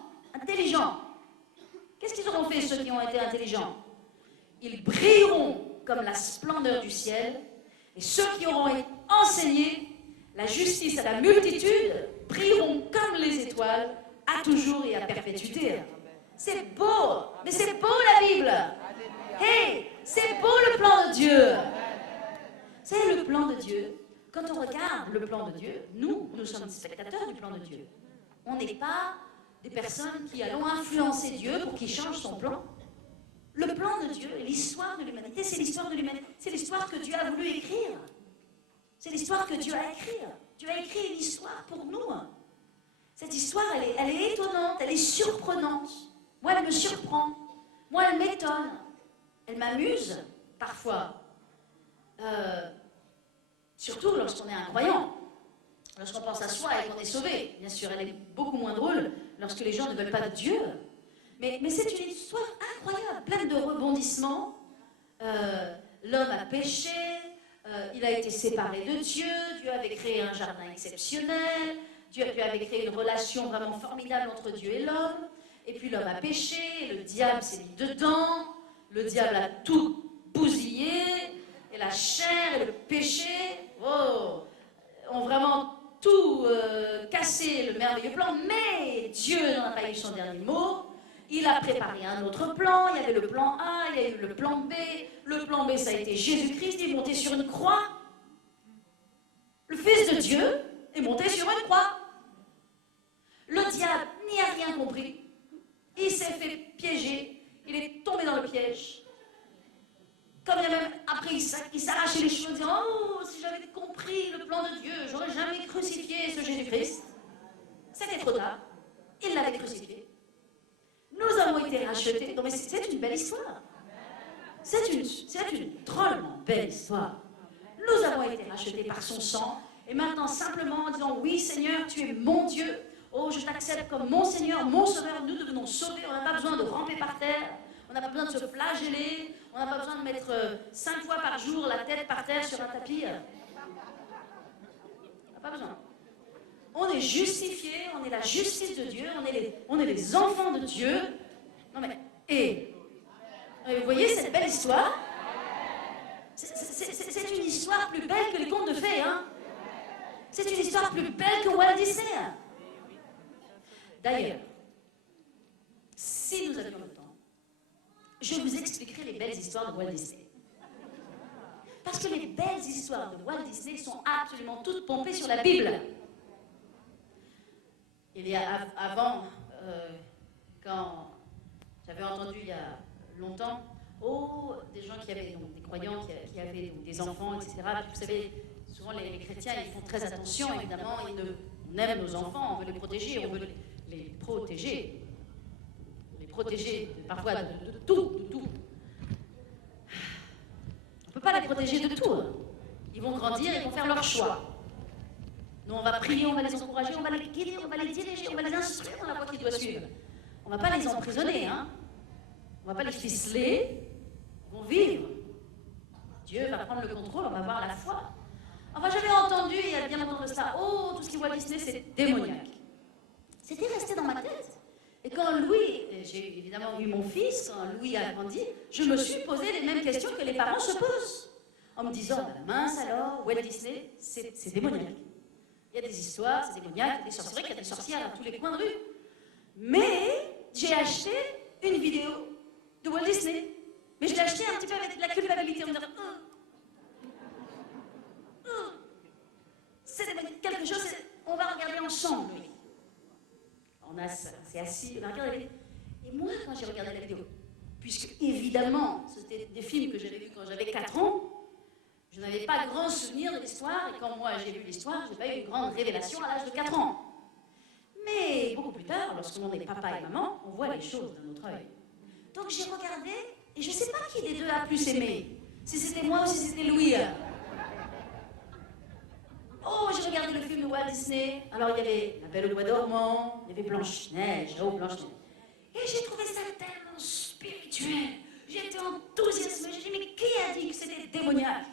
qu'est-ce qu'ils auront fait, ceux qui ont été intelligents? Ils brilleront comme la splendeur du ciel, et ceux qui auront enseigné la justice à la multitude brilleront comme les étoiles, à toujours et à perpétuité. C'est beau, mais c'est beau la Bible. Hey, c'est beau le plan de Dieu. C'est le plan de Dieu. Quand on regarde le plan de Dieu, nous sommes spectateurs du plan de Dieu. On n'est pas des personnes qui allons influencer Dieu pour qu'il change son plan. Le plan de Dieu, l'histoire de l'humanité, c'est l'histoire de l'humanité. C'est l'histoire que Dieu a voulu écrire. C'est l'histoire que Dieu a écrite. Dieu a écrit une histoire pour nous. Cette histoire, elle est étonnante, elle est surprenante. Moi, elle me surprend. Moi, elle m'étonne. Elle m'amuse, parfois. Surtout lorsqu'on est un croyant. Lorsqu'on pense à soi et qu'on est sauvé. Bien sûr, elle est beaucoup moins drôle lorsque les gens ne veulent pas de Dieu. Mais c'est une histoire incroyable, pleine de rebondissements. L'homme a péché, il a été séparé de Dieu, Dieu avait créé un jardin exceptionnel, Dieu avait créé une relation vraiment formidable entre Dieu et l'homme, et puis l'homme a péché, le diable s'est mis dedans, le diable a tout bousillé, et la chair et le péché ont vraiment tout cassé le merveilleux plan, mais Dieu n'en a pas eu son dernier mot. Il a préparé un autre plan, il y avait le plan A, il y a eu le plan B. Le plan B, ça a été Jésus-Christ, il est monté sur une croix. Le Fils de Dieu est monté sur une croix. Le diable n'y a rien compris. Il s'est fait piéger, il est tombé dans le piège. Comme il a même après, il s'arrachait les cheveux en disant « Oh, si j'avais compris le plan de Dieu, j'aurais jamais crucifié ce Jésus-Christ. » C'était trop tard, il l'avait crucifié. Nous avons été rachetés. Non, mais c'est une belle histoire. C'est une drôlement belle histoire. Nous avons été rachetés par son sang. Et maintenant, simplement en disant, oui Seigneur, tu es mon Dieu. Oh, je t'accepte comme mon Seigneur, mon Sauveur. Nous devenons sauvés. On n'a pas besoin de ramper par terre. On n'a pas besoin de se flageller. On n'a pas besoin de mettre 5 fois par jour la tête par terre sur un tapis. On n'a pas besoin. On est justifiés, on est la justice de Dieu, on est les enfants de Dieu. Non mais, vous voyez cette belle histoire? c'est une histoire plus belle que les contes de fées, hein. C'est une histoire plus belle que Walt Disney. D'ailleurs, si nous avions le temps, je vous expliquerai les belles histoires de Walt Disney. Parce que les belles histoires de Walt Disney sont absolument toutes pompées sur la Bible. Il y a avant, quand j'avais entendu il y a longtemps, des gens qui avaient, donc, des croyants qui avaient donc, des enfants, etc. Puis, vous savez, souvent les chrétiens, ils font très attention, évidemment, on aime nos enfants, on veut les protéger, on veut les protéger. Les protéger parfois de tout. On ne peut pas les protéger de tout. Ils vont grandir, ils vont faire leur choix. Nous, on va prier, on va les encourager, on va les guider, on va les diriger, on va les instruire dans la voie qu'ils doivent suivre. On ne va pas les emprisonner, hein. On ne va pas les ficeler. Ils vont vivre. Dieu va prendre le contrôle, on va avoir la foi. Enfin, j'avais entendu, il y a bien longtemps de ça, tout ce qui voit Disney, c'est démoniaque. C'était resté dans ma tête. Et quand Louis, j'ai évidemment eu mon fils, quand Louis a grandi, je me suis posé les mêmes questions que les parents se posent. En me disant, mince alors, Walt Disney, c'est démoniaque. Il y a des histoires, c'est démoniaque, des sorcières, il y a des sorcières à tous les coins de rue. Mais j'ai acheté une vidéo de Walt Disney. Mais je l'ai acheté un petit peu avec de la culpabilité, en me disant, c'est quelque chose, on va regarder ensemble, Louis. On s'est assis, on a regardé. Et moi, quand j'ai regardé la vidéo, puisque évidemment, c'était des films que j'avais vus quand j'avais 4 ans, je n'avais pas grand souvenir de l'histoire, et quand moi j'ai vu l'histoire, je n'ai pas eu une grande révélation à l'âge de 4 ans. Mais beaucoup plus tard, lorsque l'on est papa et maman, on voit les choses d'un autre œil. Donc j'ai regardé, et je ne sais pas qui des deux a plus aimé. Si c'était moi ou si c'était Louis. J'ai regardé le film de Walt Disney. Alors il y avait La Belle au Bois dormant, il y avait Blanche-Neige, Blanche-Neige. Et j'ai trouvé ça tellement spirituel. J'étais enthousiasmée. J'ai dit, mais qui a dit que c'était démoniaque?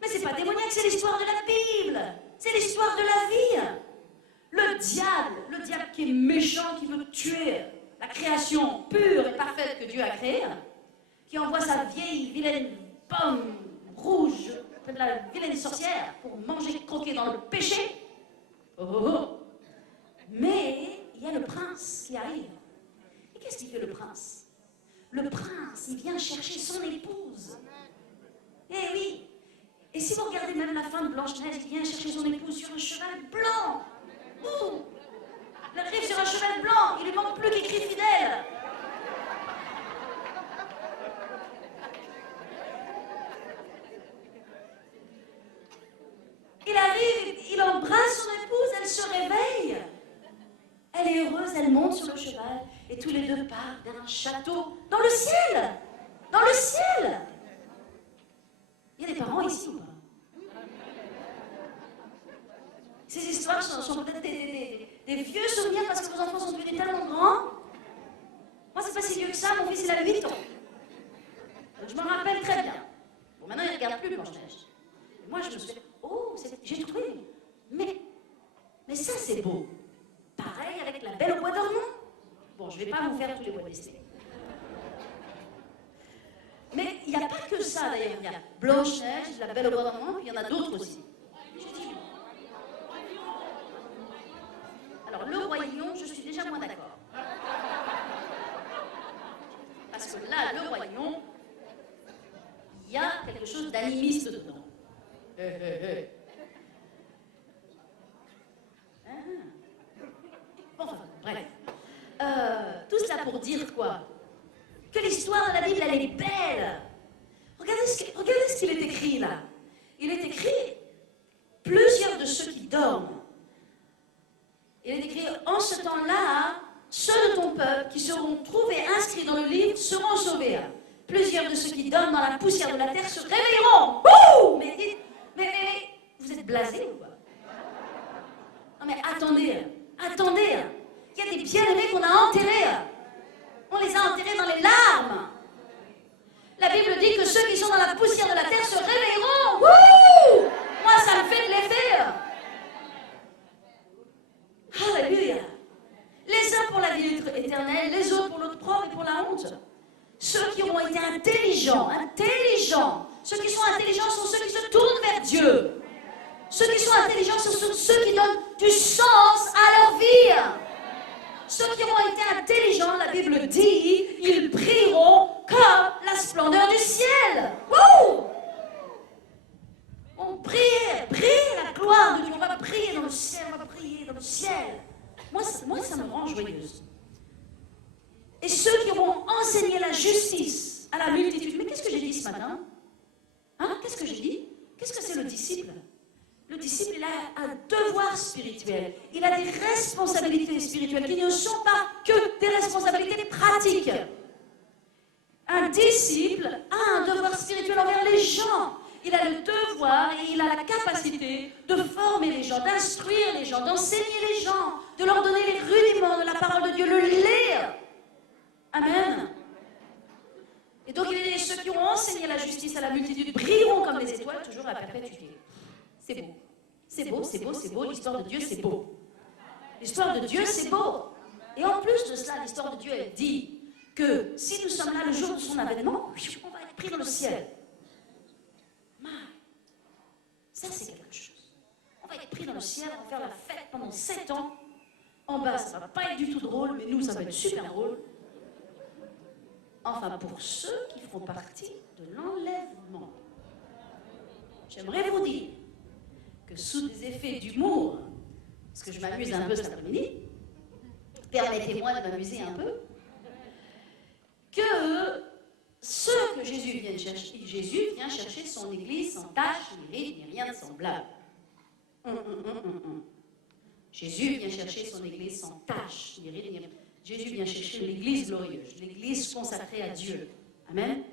Mais c'est pas démoniaque, c'est l'histoire de la Bible. C'est l'histoire de la vie. Le diable qui est méchant, qui veut tuer la création pure et parfaite que Dieu a créée, qui envoie sa vieille, vilaine pomme rouge, de la vilaine sorcière, pour manger, croquer dans le péché. Mais il y a le prince qui arrive. Et qu'est-ce qu'il fait le prince? Le prince, il vient chercher son épouse. Eh oui. Et si vous regardez même la fin de Blanche-Neige, il vient chercher son épouse sur un cheval blanc. Il arrive sur un cheval blanc, il lui manque plus qu'écrit fidèle. Il arrive, il embrasse son épouse, elle se réveille. Elle est heureuse, elle monte sur le cheval et tous les deux partent vers un château dans le ciel. Dans le ciel. Il y a des parents ici ou pas? Ces histoires sont peut-être des vieux souvenirs parce que vos enfants sont devenus tellement grands. Moi, c'est pas si vieux que ça, mon fils il a 8 ans. Donc, je m'en rappelle très bien. Bon, maintenant il ne regarde plus Blanche-Neige. Moi, je me suis dit, j'ai trouvé. Mais ça, c'est beau. Pareil avec La Belle au Bois dormant. Bon, je ne vais pas vous faire tous les Walt Disney. Mais il n'y a pas que ça, d'ailleurs. Il y a Blanche-Neige, La Belle au Bois dormant, puis il y en a d'autres aussi. Alors, le Roi Lion, je suis déjà moins d'accord. Parce que là, le Roi Lion, il y a quelque chose d'animiste dedans. Bon, enfin, bref. Tout cela pour dire quoi? Que l'histoire de la Bible, elle est belle. Regardez ce qu'il est écrit là. Il est écrit plusieurs de ceux qui dorment. Il est écrit en ce temps-là, ceux de ton peuple qui seront trouvés inscrits dans le livre seront sauvés. Plusieurs de ceux qui dorment dans la poussière de la terre se réveilleront. Mais vous êtes blasés ou quoi? Non mais attendez. Il y a des bien-aimés qu'on a enterrés. On les a enterrés dans les larmes. La Bible dit que ceux qui sont dans la poussière de la terre se réveilleront. Moi, ça me fait de l'effet. Alléluia. Les uns pour la vie éternelle, les autres pour l'opprobre et pour la honte. Ceux qui auront été intelligents, ceux qui sont intelligents sont Ceux qui sont intelligents, ce sont ceux qui donnent du sens à leur vie. Ceux qui ont été intelligents, la Bible dit, ils brilleront comme la splendeur du ciel. Wouh! On prie la gloire de Dieu, on va prier dans le ciel, on va prier dans le ciel. Moi, ça me rend joyeuse. Et ceux qui vont enseigner la justice à la multitude. Mais qu'est-ce que j'ai dit ce matin? Hein? Qu'est-ce que j'ai dit? Qu'est-ce que c'est le disciple? Le disciple, il a un devoir spirituel. Il a des responsabilités spirituelles qui ne sont pas que des responsabilités pratiques. Un disciple a un devoir spirituel envers les gens. Il a le devoir et il a la capacité de former les gens, d'instruire les gens, d'enseigner les gens, de leur donner les rudiments de la parole de Dieu, le lire. Amen. Et donc, il y a ceux qui ont enseigné la justice à la multitude brilleront comme les étoiles, toujours à perpétuité. C'est beau. C'est beau, c'est beau, c'est beau. L'histoire de Dieu, c'est beau. L'histoire de Dieu, c'est beau. Et en plus de cela, l'histoire de Dieu, elle dit que si nous sommes là le jour de son avènement, on va être pris dans le ciel. Ça, c'est quelque chose. On va être pris dans le ciel, on va faire la fête pendant 7 ans. En bas, ça ne va pas être du tout drôle, mais nous, ça va être super drôle. Enfin, pour ceux qui font partie de l'enlèvement. J'aimerais vous dire que sous des effets d'humour, parce que je m'amuse un peu cet après-midi, permettez-moi de m'amuser un peu, que ceux que Jésus vient chercher son Église sans tache, ni ride, ni rien de semblable. Jésus vient chercher son Église sans tache, ni ride, ni rien. Jésus vient chercher l'Église glorieuse, l'Église consacrée à Dieu. Amen.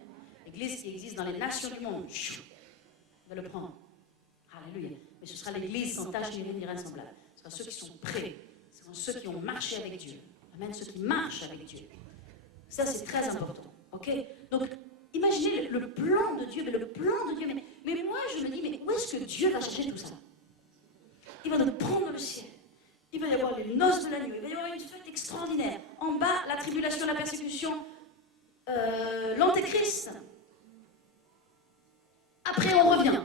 L'Église qui existe dans les nations du monde. On va le prendre. Alléluia. Mais ce sera l'Église sans tache, ni ride, ni rien de semblable. Ce sera ceux qui sont prêts. Ce seront ceux qui ont marché avec Dieu. Amen. Ceux qui marchent avec Dieu. Ça, c'est très important. Ok? Donc, imaginez le plan de Dieu, mais moi, je me dis, mais où est-ce que Dieu va chercher tout ça? Il va nous prendre le ciel. Il va y avoir les noces de l'agneau. Il va y avoir une fête extraordinaire. En bas, la tribulation, la persécution, l'antéchrist. Après, on revient.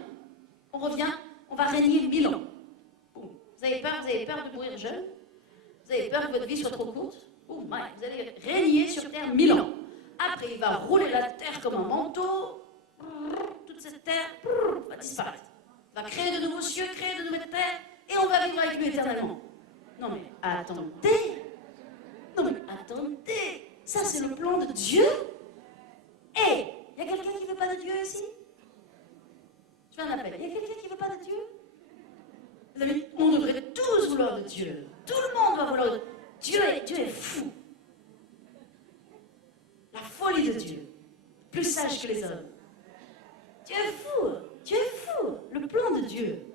On va régner 1000 ans. Bon. Vous avez peur de mourir jeune? Vous avez peur que votre vie soit trop courte? Oh my, vous allez régner sur terre 1000 ans. Après, il va rouler la terre comme un manteau. Toute cette terre va disparaître. Va créer de nouveaux cieux, créer de nouvelles terres, et on va vivre avec lui éternellement. Non mais attendez. Ça, c'est le plan de Dieu. Et il y a quelqu'un qui ne veut pas de Dieu ici? Je fais un appel. Il y a quelqu'un qui ne veut pas de Dieu? Vous avez dit, on devrait tous vouloir de Dieu. Tout le monde va vouloir de Dieu. Dieu est fou. La folie de Dieu. Plus sage que les hommes. Dieu est fou. Le plan de Dieu.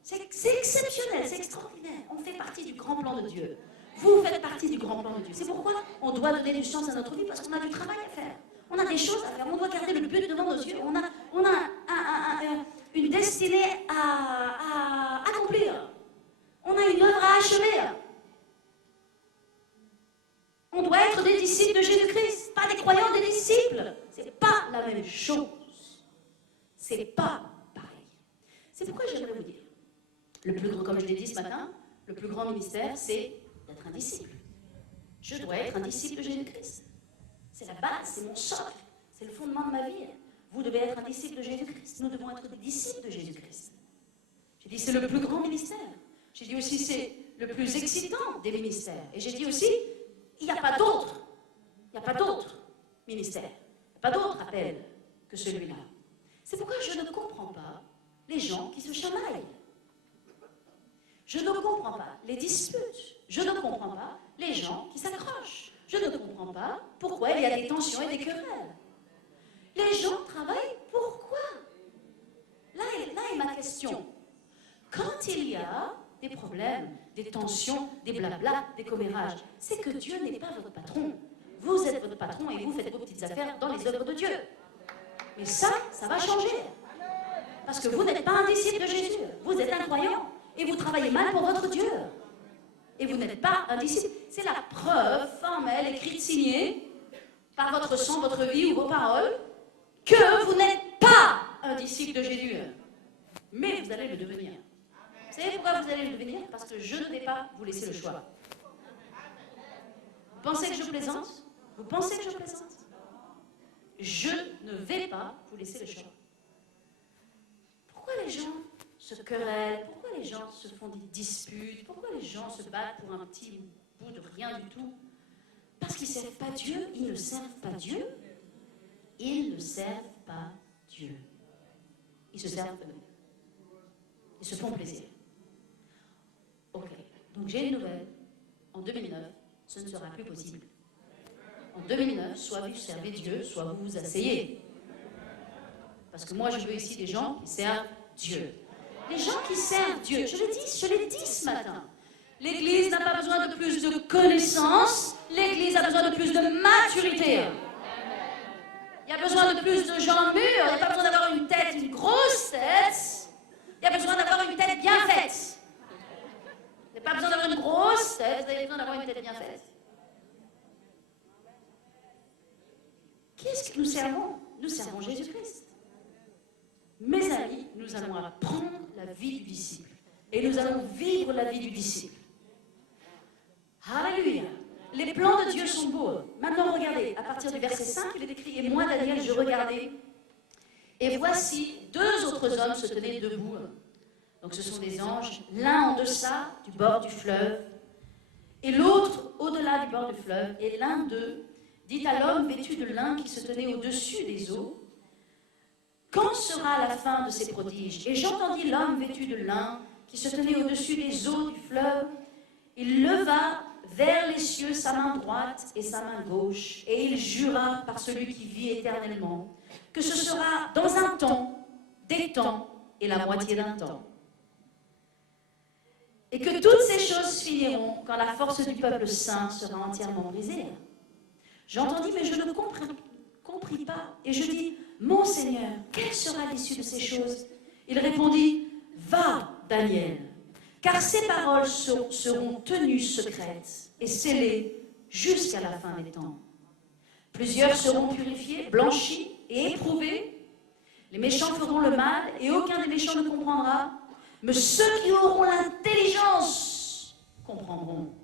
C'est exceptionnel, c'est extraordinaire. On fait partie du grand plan de Dieu. Vous faites partie du grand plan de Dieu. C'est pourquoi on doit donner du sens à notre vie, parce qu'on a du travail à faire. On a des choses à faire. On doit garder le but devant nos yeux. On a une destinée à accomplir. On a une œuvre à achever. On doit être des disciples de Jésus-Christ, pas des croyants, des disciples. C'est pas la même chose. C'est pas pareil. C'est pourquoi j'aimerais vous dire, le plus grand, comme je l'ai dit ce matin, le plus grand ministère, c'est d'être un disciple. Je dois être un disciple de Jésus-Christ. C'est la base, c'est mon socle, c'est le fondement de ma vie. Vous devez être un disciple de Jésus-Christ. Nous devons être des disciples de Jésus-Christ. J'ai dit, c'est le plus grand ministère. J'ai dit aussi, c'est le plus excitant des ministères. Et j'ai dit aussi, il n'y a pas d'autre. Il n'y a pas d'autre ministère. Il n'y a pas d'autre appel que celui-là. C'est pourquoi je ne comprends pas les gens qui se chamaillent. Je ne comprends pas les disputes. Je ne comprends pas les gens qui s'accrochent. Je ne comprends pas pourquoi il y a des tensions et des querelles. Les gens travaillent pourquoi? Là est ma question. Quand il y a des problèmes, des tensions, des blablas, des commérages, c'est que Dieu n'est pas votre patron. Vous êtes votre patron et vous faites vos petites affaires dans les œuvres de Dieu. Mais ça va changer. Parce que vous n'êtes pas un disciple de Jésus. Vous êtes un croyant. Et vous travaillez mal pour votre Dieu. Et vous n'êtes pas un disciple. C'est la preuve formelle, écrite, signée, par votre sang, votre vie ou vos paroles, que vous n'êtes pas un disciple de Jésus. Mais vous allez le devenir. Vous savez pourquoi vous allez le devenir? Parce que je ne vais pas vous laisser le choix. Vous pensez que je plaisante? Vous pensez que je plaisante? Je ne vais pas vous laisser le choix. Pourquoi les gens se querellent? Pourquoi les gens se font des disputes? Pourquoi les gens se battent pour un petit bout de rien du tout? Parce qu'ils ne servent pas Dieu. Ils ne servent pas Dieu. Ils ne servent pas Dieu. Ils se servent eux-mêmes. Ils se font plaisir. Ok. Donc j'ai une nouvelle. En 2009, ce ne sera plus possible. En 2009, soit vous servez Dieu, soit vous vous asseyez. Parce que moi, je veux ici des gens qui servent Dieu. Les gens qui servent Dieu, je l'ai dit ce matin. L'Église n'a pas besoin de plus de connaissances, l'Église a besoin de plus de maturité. Il y a besoin de plus de gens mûrs, il n'y a pas besoin d'avoir une tête, une grosse tête. Il y a besoin d'avoir une tête bien faite. Il n'y a pas besoin d'avoir une grosse tête, vous avez besoin d'avoir une tête bien faite. Qui est-ce que nous servons? Nous servons Jésus-Christ. Mes amis, nous allons apprendre la vie du disciple. Et nous allons vivre la vie du disciple. Alléluia. Les plans de Dieu sont beaux. Maintenant, regardez, à partir du verset 5, il est écrit « Et moi, Daniel, je regardais, et voici, deux autres hommes se tenaient debout. » Donc ce sont des anges, l'un en deçà du bord du fleuve, et l'autre au-delà du bord du fleuve. Et l'un d'eux dit à l'homme vêtu de lin qui se tenait au-dessus des eaux, « Quand sera la fin de ces prodiges ?» Et j'entendis l'homme vêtu de lin qui se tenait au-dessus des eaux du fleuve. Il leva vers les cieux sa main droite et sa main gauche, et il jura par celui qui vit éternellement que ce sera dans un temps, des temps et la moitié d'un temps. Et que toutes ces choses finiront quand la force du peuple saint sera entièrement brisée. J'entendis, mais je ne compris pas. Et je dis, mon Seigneur, quelle sera l'issue de ces choses? Il répondit, va, Daniel, car ces paroles seront tenues secrètes et scellées jusqu'à la fin des temps. Plusieurs seront purifiés, blanchis et éprouvés. Les méchants feront le mal et aucun des méchants ne comprendra. Mais ceux qui auront l'intelligence comprendront.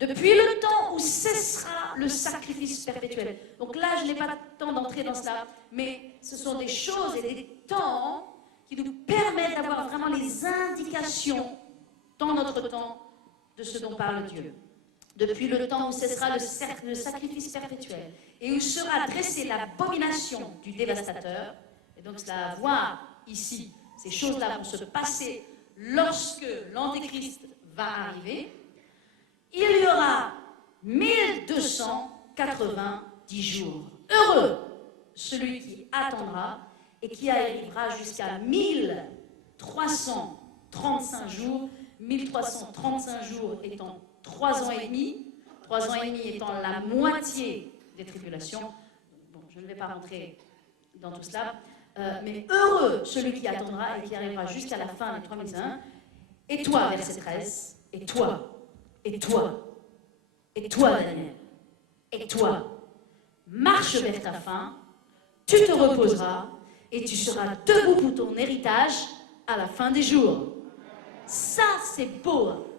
Depuis le temps où cessera le sacrifice perpétuel. Donc là, je n'ai pas le temps d'entrer dans cela, mais ce sont des choses et des temps qui nous permettent d'avoir vraiment les indications dans notre temps de ce dont parle Dieu. Depuis le temps où cessera le sacrifice perpétuel et où sera dressée l'abomination du dévastateur, et donc cela à voir ici, ces choses-là vont se passer lorsque l'Antéchrist va arriver, il y aura 1290 jours. Heureux celui qui attendra et qui arrivera jusqu'à 1335 jours, 1335 jours étant 3 ans et demi, 3 ans et demi étant la moitié des tribulations. Bon, je ne vais pas rentrer dans tout cela, mais heureux celui qui attendra et qui arrivera jusqu'à la fin des 3001. Et toi, verset 13, et toi, et toi, et toi, Daniel, et toi, marche vers ta fin, tu te reposeras et tu seras debout pour ton héritage à la fin des jours. Ça, c'est beau.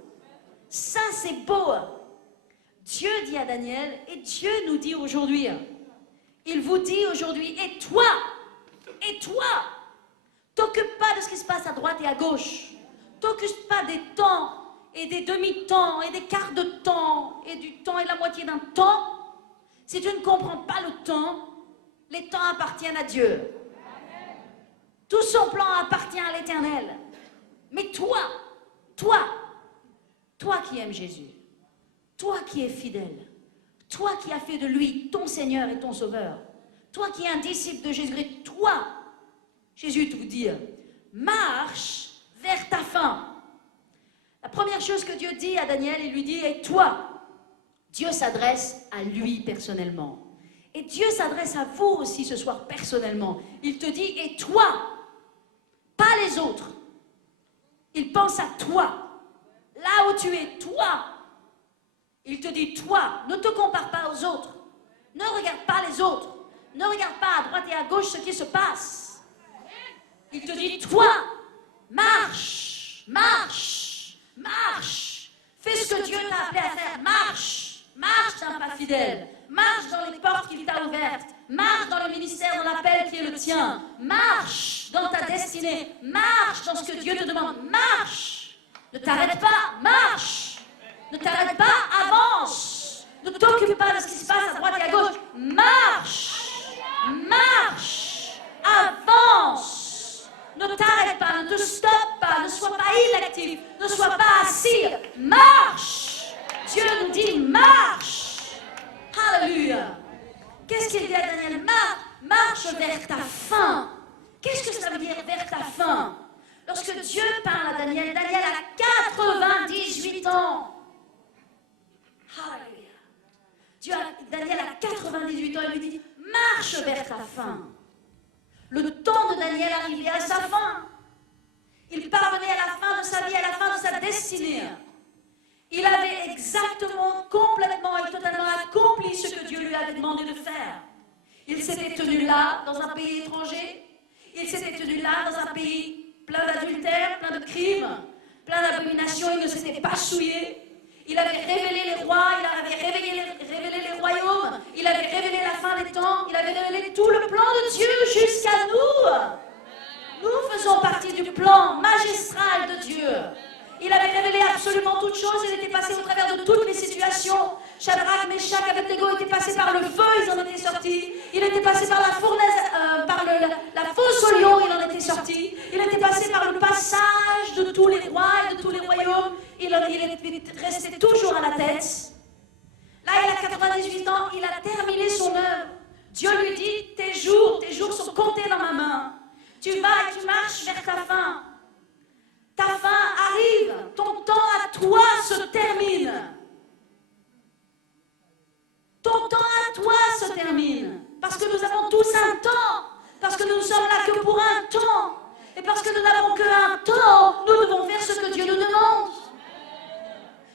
Ça, c'est beau. Dieu dit à Daniel, et Dieu nous dit aujourd'hui, il vous dit aujourd'hui, et toi, t'occupe pas de ce qui se passe à droite et à gauche. T'occupe pas des temps et des demi-temps et des quarts de temps et du temps et la moitié d'un temps. Si tu ne comprends pas le temps, les temps appartiennent à Dieu. Tout son plan appartient à l'Éternel. Mais toi qui aimes Jésus, toi qui es fidèle, toi qui as fait de lui ton Seigneur et ton Sauveur, toi qui es un disciple de Jésus-Christ, toi, Jésus te dit, marche vers ta fin. La première chose que Dieu dit à Daniel, il lui dit, et toi, Dieu s'adresse à lui personnellement. Et Dieu s'adresse à vous aussi ce soir personnellement. Il te dit, et toi, pas les autres. Il pense à toi. Là où tu es, toi. Il te dit, toi, ne te compare pas aux autres. Ne regarde pas les autres. Ne regarde pas à droite et à gauche ce qui se passe. Il te dit, toi, marche, marche. fidèle. Marche dans les portes qu'il t'a ouvertes. Marche dans le ministère, dans l'appel qui est le tien. Marche dans ta destinée. Marche dans ce que Dieu te demande. Marche. Ne t'arrête pas. Marche. Ne t'arrête pas. Avance. Ne t'occupe pas de ce qui se passe à droite et à gauche. Marche. Marche. Avance. Ne t'arrête pas. Ne te stoppe pas. Ne sois pas inactif. Ne sois pas assis. Marche. Dieu nous dit marche. Alléluia. Qu'est-ce qu'il dit à Daniel? Marche vers ta fin. Qu'est-ce que ça veut dire vers ta fin? Lorsque Dieu parle à Daniel, Daniel a 98 ans. Alléluia. Daniel a 98 ans, il lui dit marche vers ta fin. Le temps de Daniel arrivait à sa fin. Il parvenait à la fin de sa vie, à la fin de sa destinée. Il avait exactement, complètement et totalement accompli ce que Dieu lui avait demandé de faire. Il s'était tenu là, dans un pays étranger. Il s'était tenu là, dans un pays plein d'adultère, plein de crimes, plein d'abominations. Il ne s'était pas souillé. Il avait révélé les rois, il avait révélé les royaumes. Il avait révélé la fin des temps. Il avait révélé tout le plan de Dieu jusqu'à nous. Nous faisons partie du plan magistral de Dieu. Il avait révélé absolument toutes choses, il était passé au travers de toutes les situations. Shadrach, Meshach, Abednego étaient passés par le feu, ils en étaient sortis. Il était passé par la fournaise, par la fosse au lion, il en était sorti. Il était passé par le passage de tous les rois et de tous les royaumes. Il restait toujours à la tête. Là, il a 98 ans, il a terminé son œuvre. Dieu lui dit, tes jours sont comptés dans ma main. Tu vas et tu marches vers ta fin. Ta fin arrive, ton temps à toi se termine. Ton temps à toi se termine. Parce que nous avons tous un temps. Parce que nous ne sommes là que pour un temps. Et parce que nous n'avons qu'un temps, nous devons faire ce que Dieu nous demande.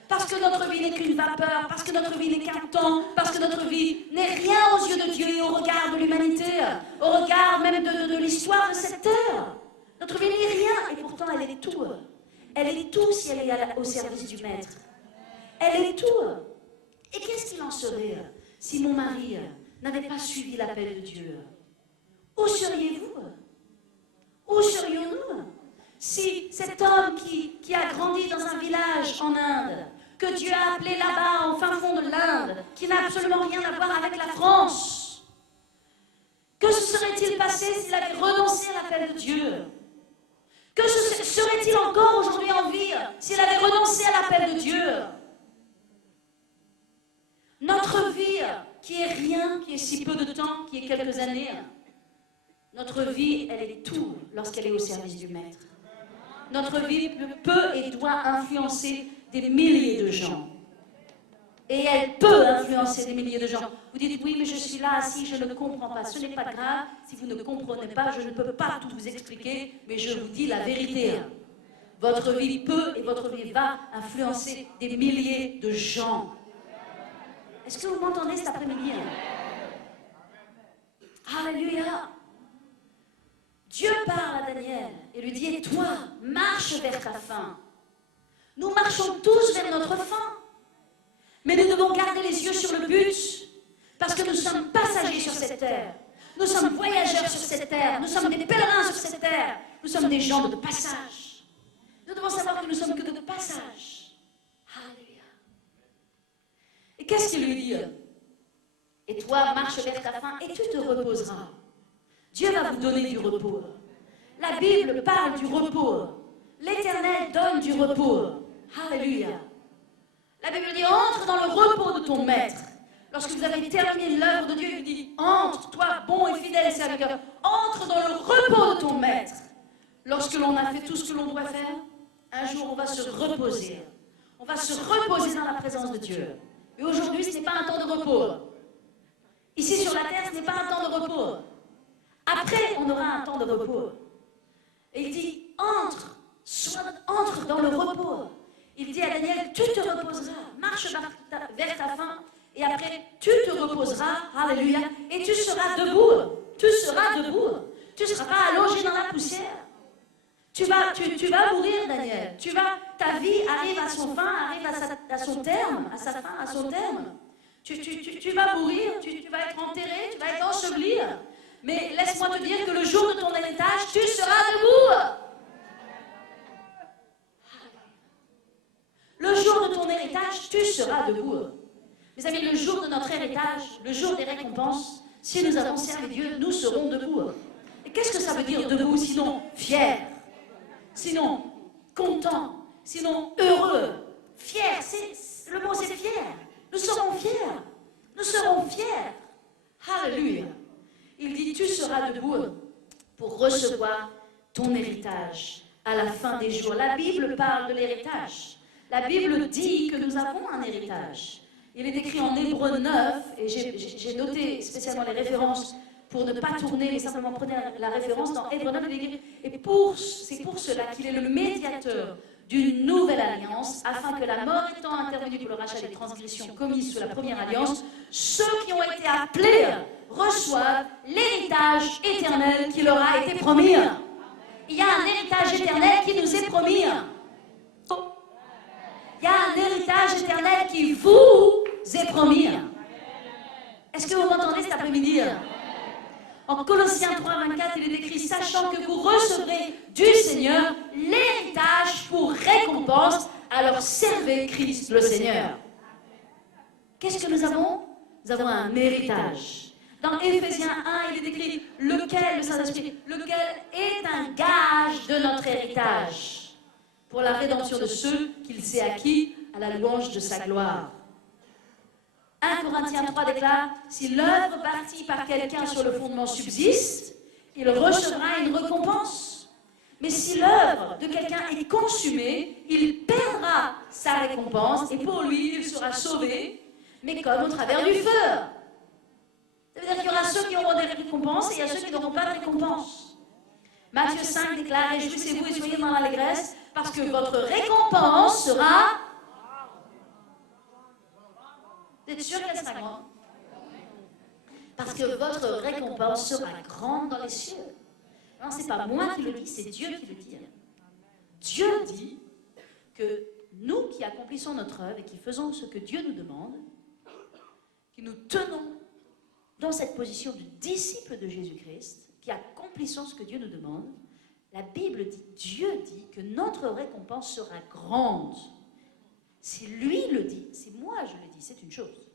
Parce que notre vie n'est qu'une vapeur. Parce que notre vie n'est qu'un temps. Parce que notre vie n'est rien aux yeux de Dieu et au regard de l'humanité. Au regard même de l'histoire de cette terre. Notre vie n'est rien, et pourtant elle est tout. Elle est tout si elle est au service du Maître. Elle est tout. Et qu'est-ce qu'il en serait si mon mari n'avait pas suivi l'appel de Dieu? Où seriez-vous? Où serions-nous? Si cet homme qui a grandi dans un village en Inde, que Dieu a appelé là-bas, au fin fond de l'Inde, qui n'a absolument rien à voir avec la France, que se serait-il passé s'il avait renoncé à l'appel de Dieu? Que serait-il encore aujourd'hui en vie s'il avait renoncé à l'appel de Dieu? Notre vie, qui est rien, qui est si peu de temps, qui est quelques années, notre vie, elle est tout lorsqu'elle est au service du Maître. Notre vie peut et doit influencer des milliers de gens. Et elle peut influencer des milliers de gens. Vous dites, oui, mais je suis là assis, je ne comprends pas. Ce n'est pas grave, si vous ne comprenez pas, je ne peux pas tout vous expliquer, mais je vous dis la vérité. Votre vie peut et votre vie va influencer des milliers de gens. Est-ce que vous m'entendez cet après-midi? Alléluia. Dieu parle à Daniel et lui dit, et toi, marche vers ta fin. Nous marchons tous vers notre fin. Mais nous devons garder les yeux sur le but, parce que nous sommes passagers sur cette terre. Nous sommes voyageurs sur cette terre. Nous sommes des pèlerins sur cette terre. Nous sommes des gens de passage. Nous devons savoir que nous sommes que de passage. Alléluia. Et qu'est-ce qu'il lui dit? Et toi, marche vers ta fin et tu te reposeras. Dieu va vous donner du repos. La Bible parle du repos. L'Éternel donne du repos. Alléluia. La Bible dit, entre dans le repos de ton maître. Lorsque vous avez terminé l'œuvre de Dieu, il dit, entre, toi, bon et fidèle serviteur, entre dans le repos de ton maître. Lorsque l'on a fait tout ce que l'on doit faire, un jour on va se reposer. On va se reposer dans la présence de Dieu. Et aujourd'hui, ce n'est pas un temps de repos. Ici sur la terre, ce n'est pas un temps de repos. Après, on aura un temps de repos. Et il dit, entre dans le repos. Il dit à Daniel, tu te reposeras, marche vers ta fin, et après, tu te reposeras, alléluia, et tu seras debout. Tu seras debout. Tu ne seras pas allongé dans la poussière. Tu vas mourir, Daniel. Ta vie arrive à son fin, arrive à son terme, à sa fin, à son terme. Tu vas mourir, tu vas être enterré, tu vas être enseveli. Mais laisse-moi te dire que le jour de ton héritage, tu seras debout. Le jour de ton héritage, tu seras debout. Mes amis, le jour de notre héritage, le jour des récompenses, si nous avons servi Dieu, nous serons debout. Et qu'est-ce que ça veut dire debout, sinon fier, sinon content, sinon heureux, fier, le mot c'est fier. Nous serons fiers. Nous serons fiers. Alléluia. Il dit, tu seras debout pour recevoir ton héritage à la fin des jours. La Bible parle de l'héritage. La Bible dit que nous avons un héritage. Il est écrit en Hébreux 9, et j'ai noté spécialement les références pour ne pas tourner, mais simplement prenez la référence dans Hébreux 9, il est écrit, et c'est pour cela qu'il est le médiateur d'une nouvelle alliance, afin que la mort étant intervenue pour le rachat des transgressions commises sous la première alliance, ceux qui ont été appelés reçoivent l'héritage éternel qui leur a été promis. Il y a un héritage éternel qui nous est promis. Il y a un héritage éternel qui vous est promis. Est-ce que vous m'entendez cet après-midi? En Colossiens 3,24, il est écrit, sachant que vous recevrez du Seigneur l'héritage pour récompense, alors servez Christ le Seigneur. Qu'est-ce que nous avons? Nous avons un héritage. Dans Éphésiens 1, il est écrit, lequel, le Saint-Esprit, lequel est un gage de notre héritage pour la rédemption de ceux qu'il s'est acquis à la louange de sa gloire. 1 Corinthiens 3 déclare, si l'œuvre bâtie par quelqu'un sur le fondement subsiste, il recevra une récompense. Mais si l'œuvre de quelqu'un est consumée, il perdra sa récompense et pour lui, il sera sauvé, mais comme au travers du feu. Ça veut dire qu'il y aura ceux qui auront des récompenses et il y a ceux qui n'auront pas de récompense. Matthieu 5 déclare, réjouissez-vous et soyez dans l'allégresse, parce que votre récompense sera... Vous êtes sûr qu'elle sera grande? Parce que votre récompense sera grande dans les cieux. Non, ce n'est pas moi qui le dis, c'est Dieu qui le dit. Dieu dit que nous qui accomplissons notre œuvre et qui faisons ce que Dieu nous demande, qui nous tenons dans cette position de disciples de Jésus-Christ, qui accomplissons ce que Dieu nous demande, la Bible dit, Dieu dit que notre récompense sera grande. Si lui le dit, si moi je le dis, c'est une chose.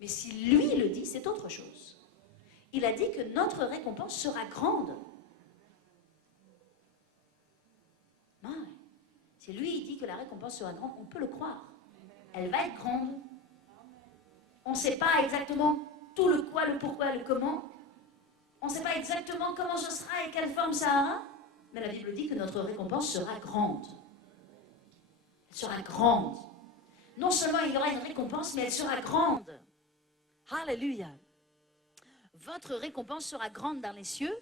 Mais si lui le dit, c'est autre chose. Il a dit que notre récompense sera grande. Ouais. Si lui il dit que la récompense sera grande, on peut le croire. Elle va être grande. On ne sait pas exactement tout le quoi, le pourquoi, le comment. On ne sait pas exactement comment ce sera et quelle forme ça aura. Mais la Bible dit que notre récompense sera grande. Elle sera grande. Non seulement il y aura une récompense, mais elle sera grande. Alléluia. Votre récompense sera grande dans les cieux,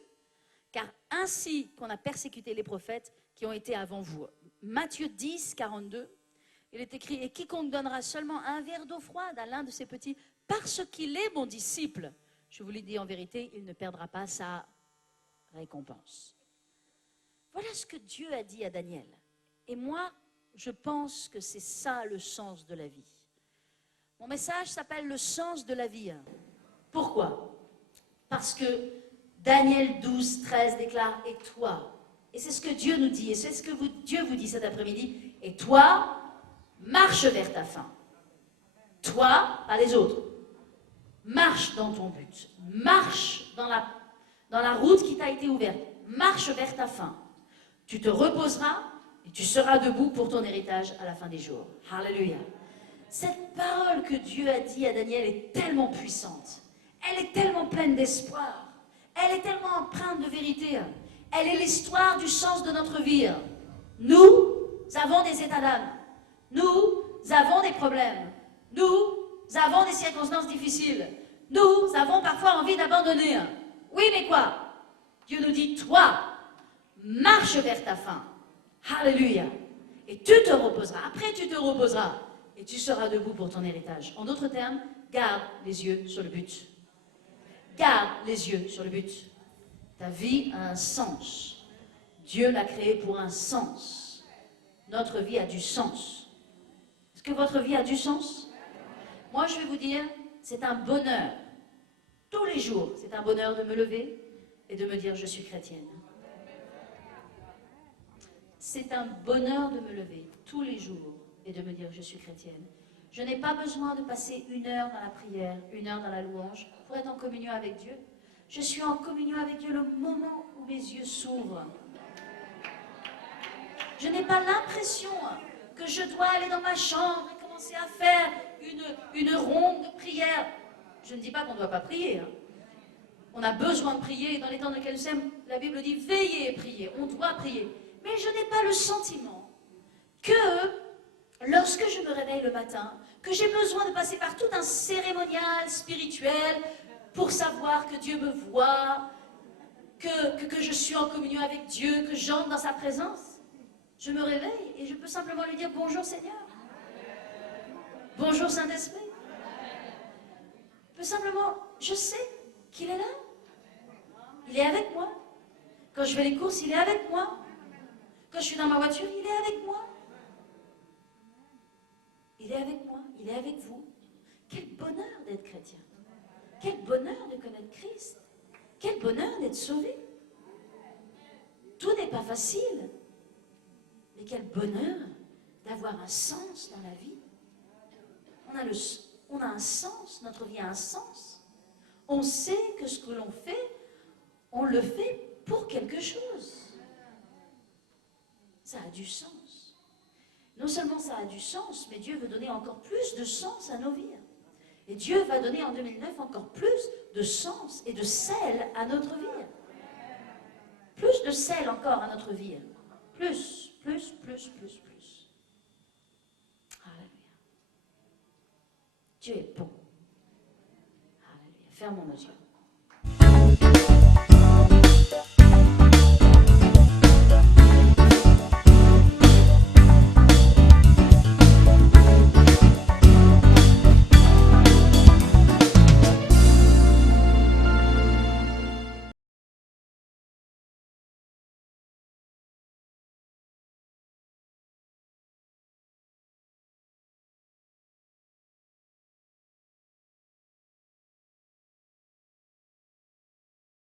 car ainsi qu'on a persécuté les prophètes qui ont été avant vous. Matthieu 10, 42, il est écrit, et quiconque donnera seulement un verre d'eau froide à l'un de ses petits, parce qu'il est mon disciple, je vous le dis en vérité, il ne perdra pas sa récompense. Voilà ce que Dieu a dit à Daniel. Et moi, je pense que c'est ça le sens de la vie. Mon message s'appelle le sens de la vie. Pourquoi? Parce que Daniel 12, 13 déclare, et toi, et c'est ce que Dieu nous dit, et c'est ce que Dieu vous dit cet après-midi, et toi, marche vers ta fin. Toi, pas les autres. Marche dans ton but. Marche dans la route qui t'a été ouverte. Marche vers ta fin. Tu te reposeras et tu seras debout pour ton héritage à la fin des jours. Alléluia. Cette parole que Dieu a dit à Daniel est tellement puissante. Elle est tellement pleine d'espoir. Elle est tellement empreinte de vérité. Elle est l'histoire du sens de notre vie. Nous avons des états d'âme. Nous avons des problèmes. Nous avons des circonstances difficiles. Nous avons parfois envie d'abandonner. Oui, mais quoi? Dieu nous dit, toi, marche vers ta fin. Alléluia. Et tu te reposeras. Après, tu te reposeras. Et tu seras debout pour ton héritage. En d'autres termes, garde les yeux sur le but. Garde les yeux sur le but. Ta vie a un sens. Dieu l'a créée pour un sens. Notre vie a du sens. Est-ce que votre vie a du sens? Moi, je vais vous dire, c'est un bonheur. Tous les jours, c'est un bonheur de me lever et de me dire je suis chrétienne. C'est un bonheur de me lever tous les jours et de me dire je suis chrétienne. Je n'ai pas besoin de passer 1 heure dans la prière, 1 heure dans la louange pour être en communion avec Dieu. Je suis en communion avec Dieu le moment où mes yeux s'ouvrent. Je n'ai pas l'impression que je dois aller dans ma chambre et commencer à faire une ronde de prière. Je ne dis pas qu'on ne doit pas prier. On a besoin de prier. Dans les temps dans lesquels nous sommes, la Bible dit veillez et priez. On doit prier. Mais je n'ai pas le sentiment que lorsque je me réveille le matin, que j'ai besoin de passer par tout un cérémonial spirituel pour savoir que Dieu me voit, que je suis en communion avec Dieu, que j'entre dans sa présence. Je me réveille et je peux simplement lui dire bonjour Seigneur. Bonjour Saint-Esprit. Je peux simplement, je sais qu'il est là. Il est avec moi. Quand je fais les courses, il est avec moi. Quand je suis dans ma voiture, il est avec moi. Il est avec moi, il est avec vous. Quel bonheur d'être chrétien. Quel bonheur de connaître Christ. Quel bonheur d'être sauvé. Tout n'est pas facile. Mais quel bonheur d'avoir un sens dans la vie. On a un sens, notre vie a un sens. On sait que ce que l'on fait, on le fait pour quelque chose. Ça a du sens. Non seulement ça a du sens, mais Dieu veut donner encore plus de sens à nos vies. Et Dieu va donner en 2009 encore plus de sens et de sel à notre vie. Plus de sel encore à notre vie. Plus. Alléluia. Dieu est bon. Alléluia. Fermons nos yeux.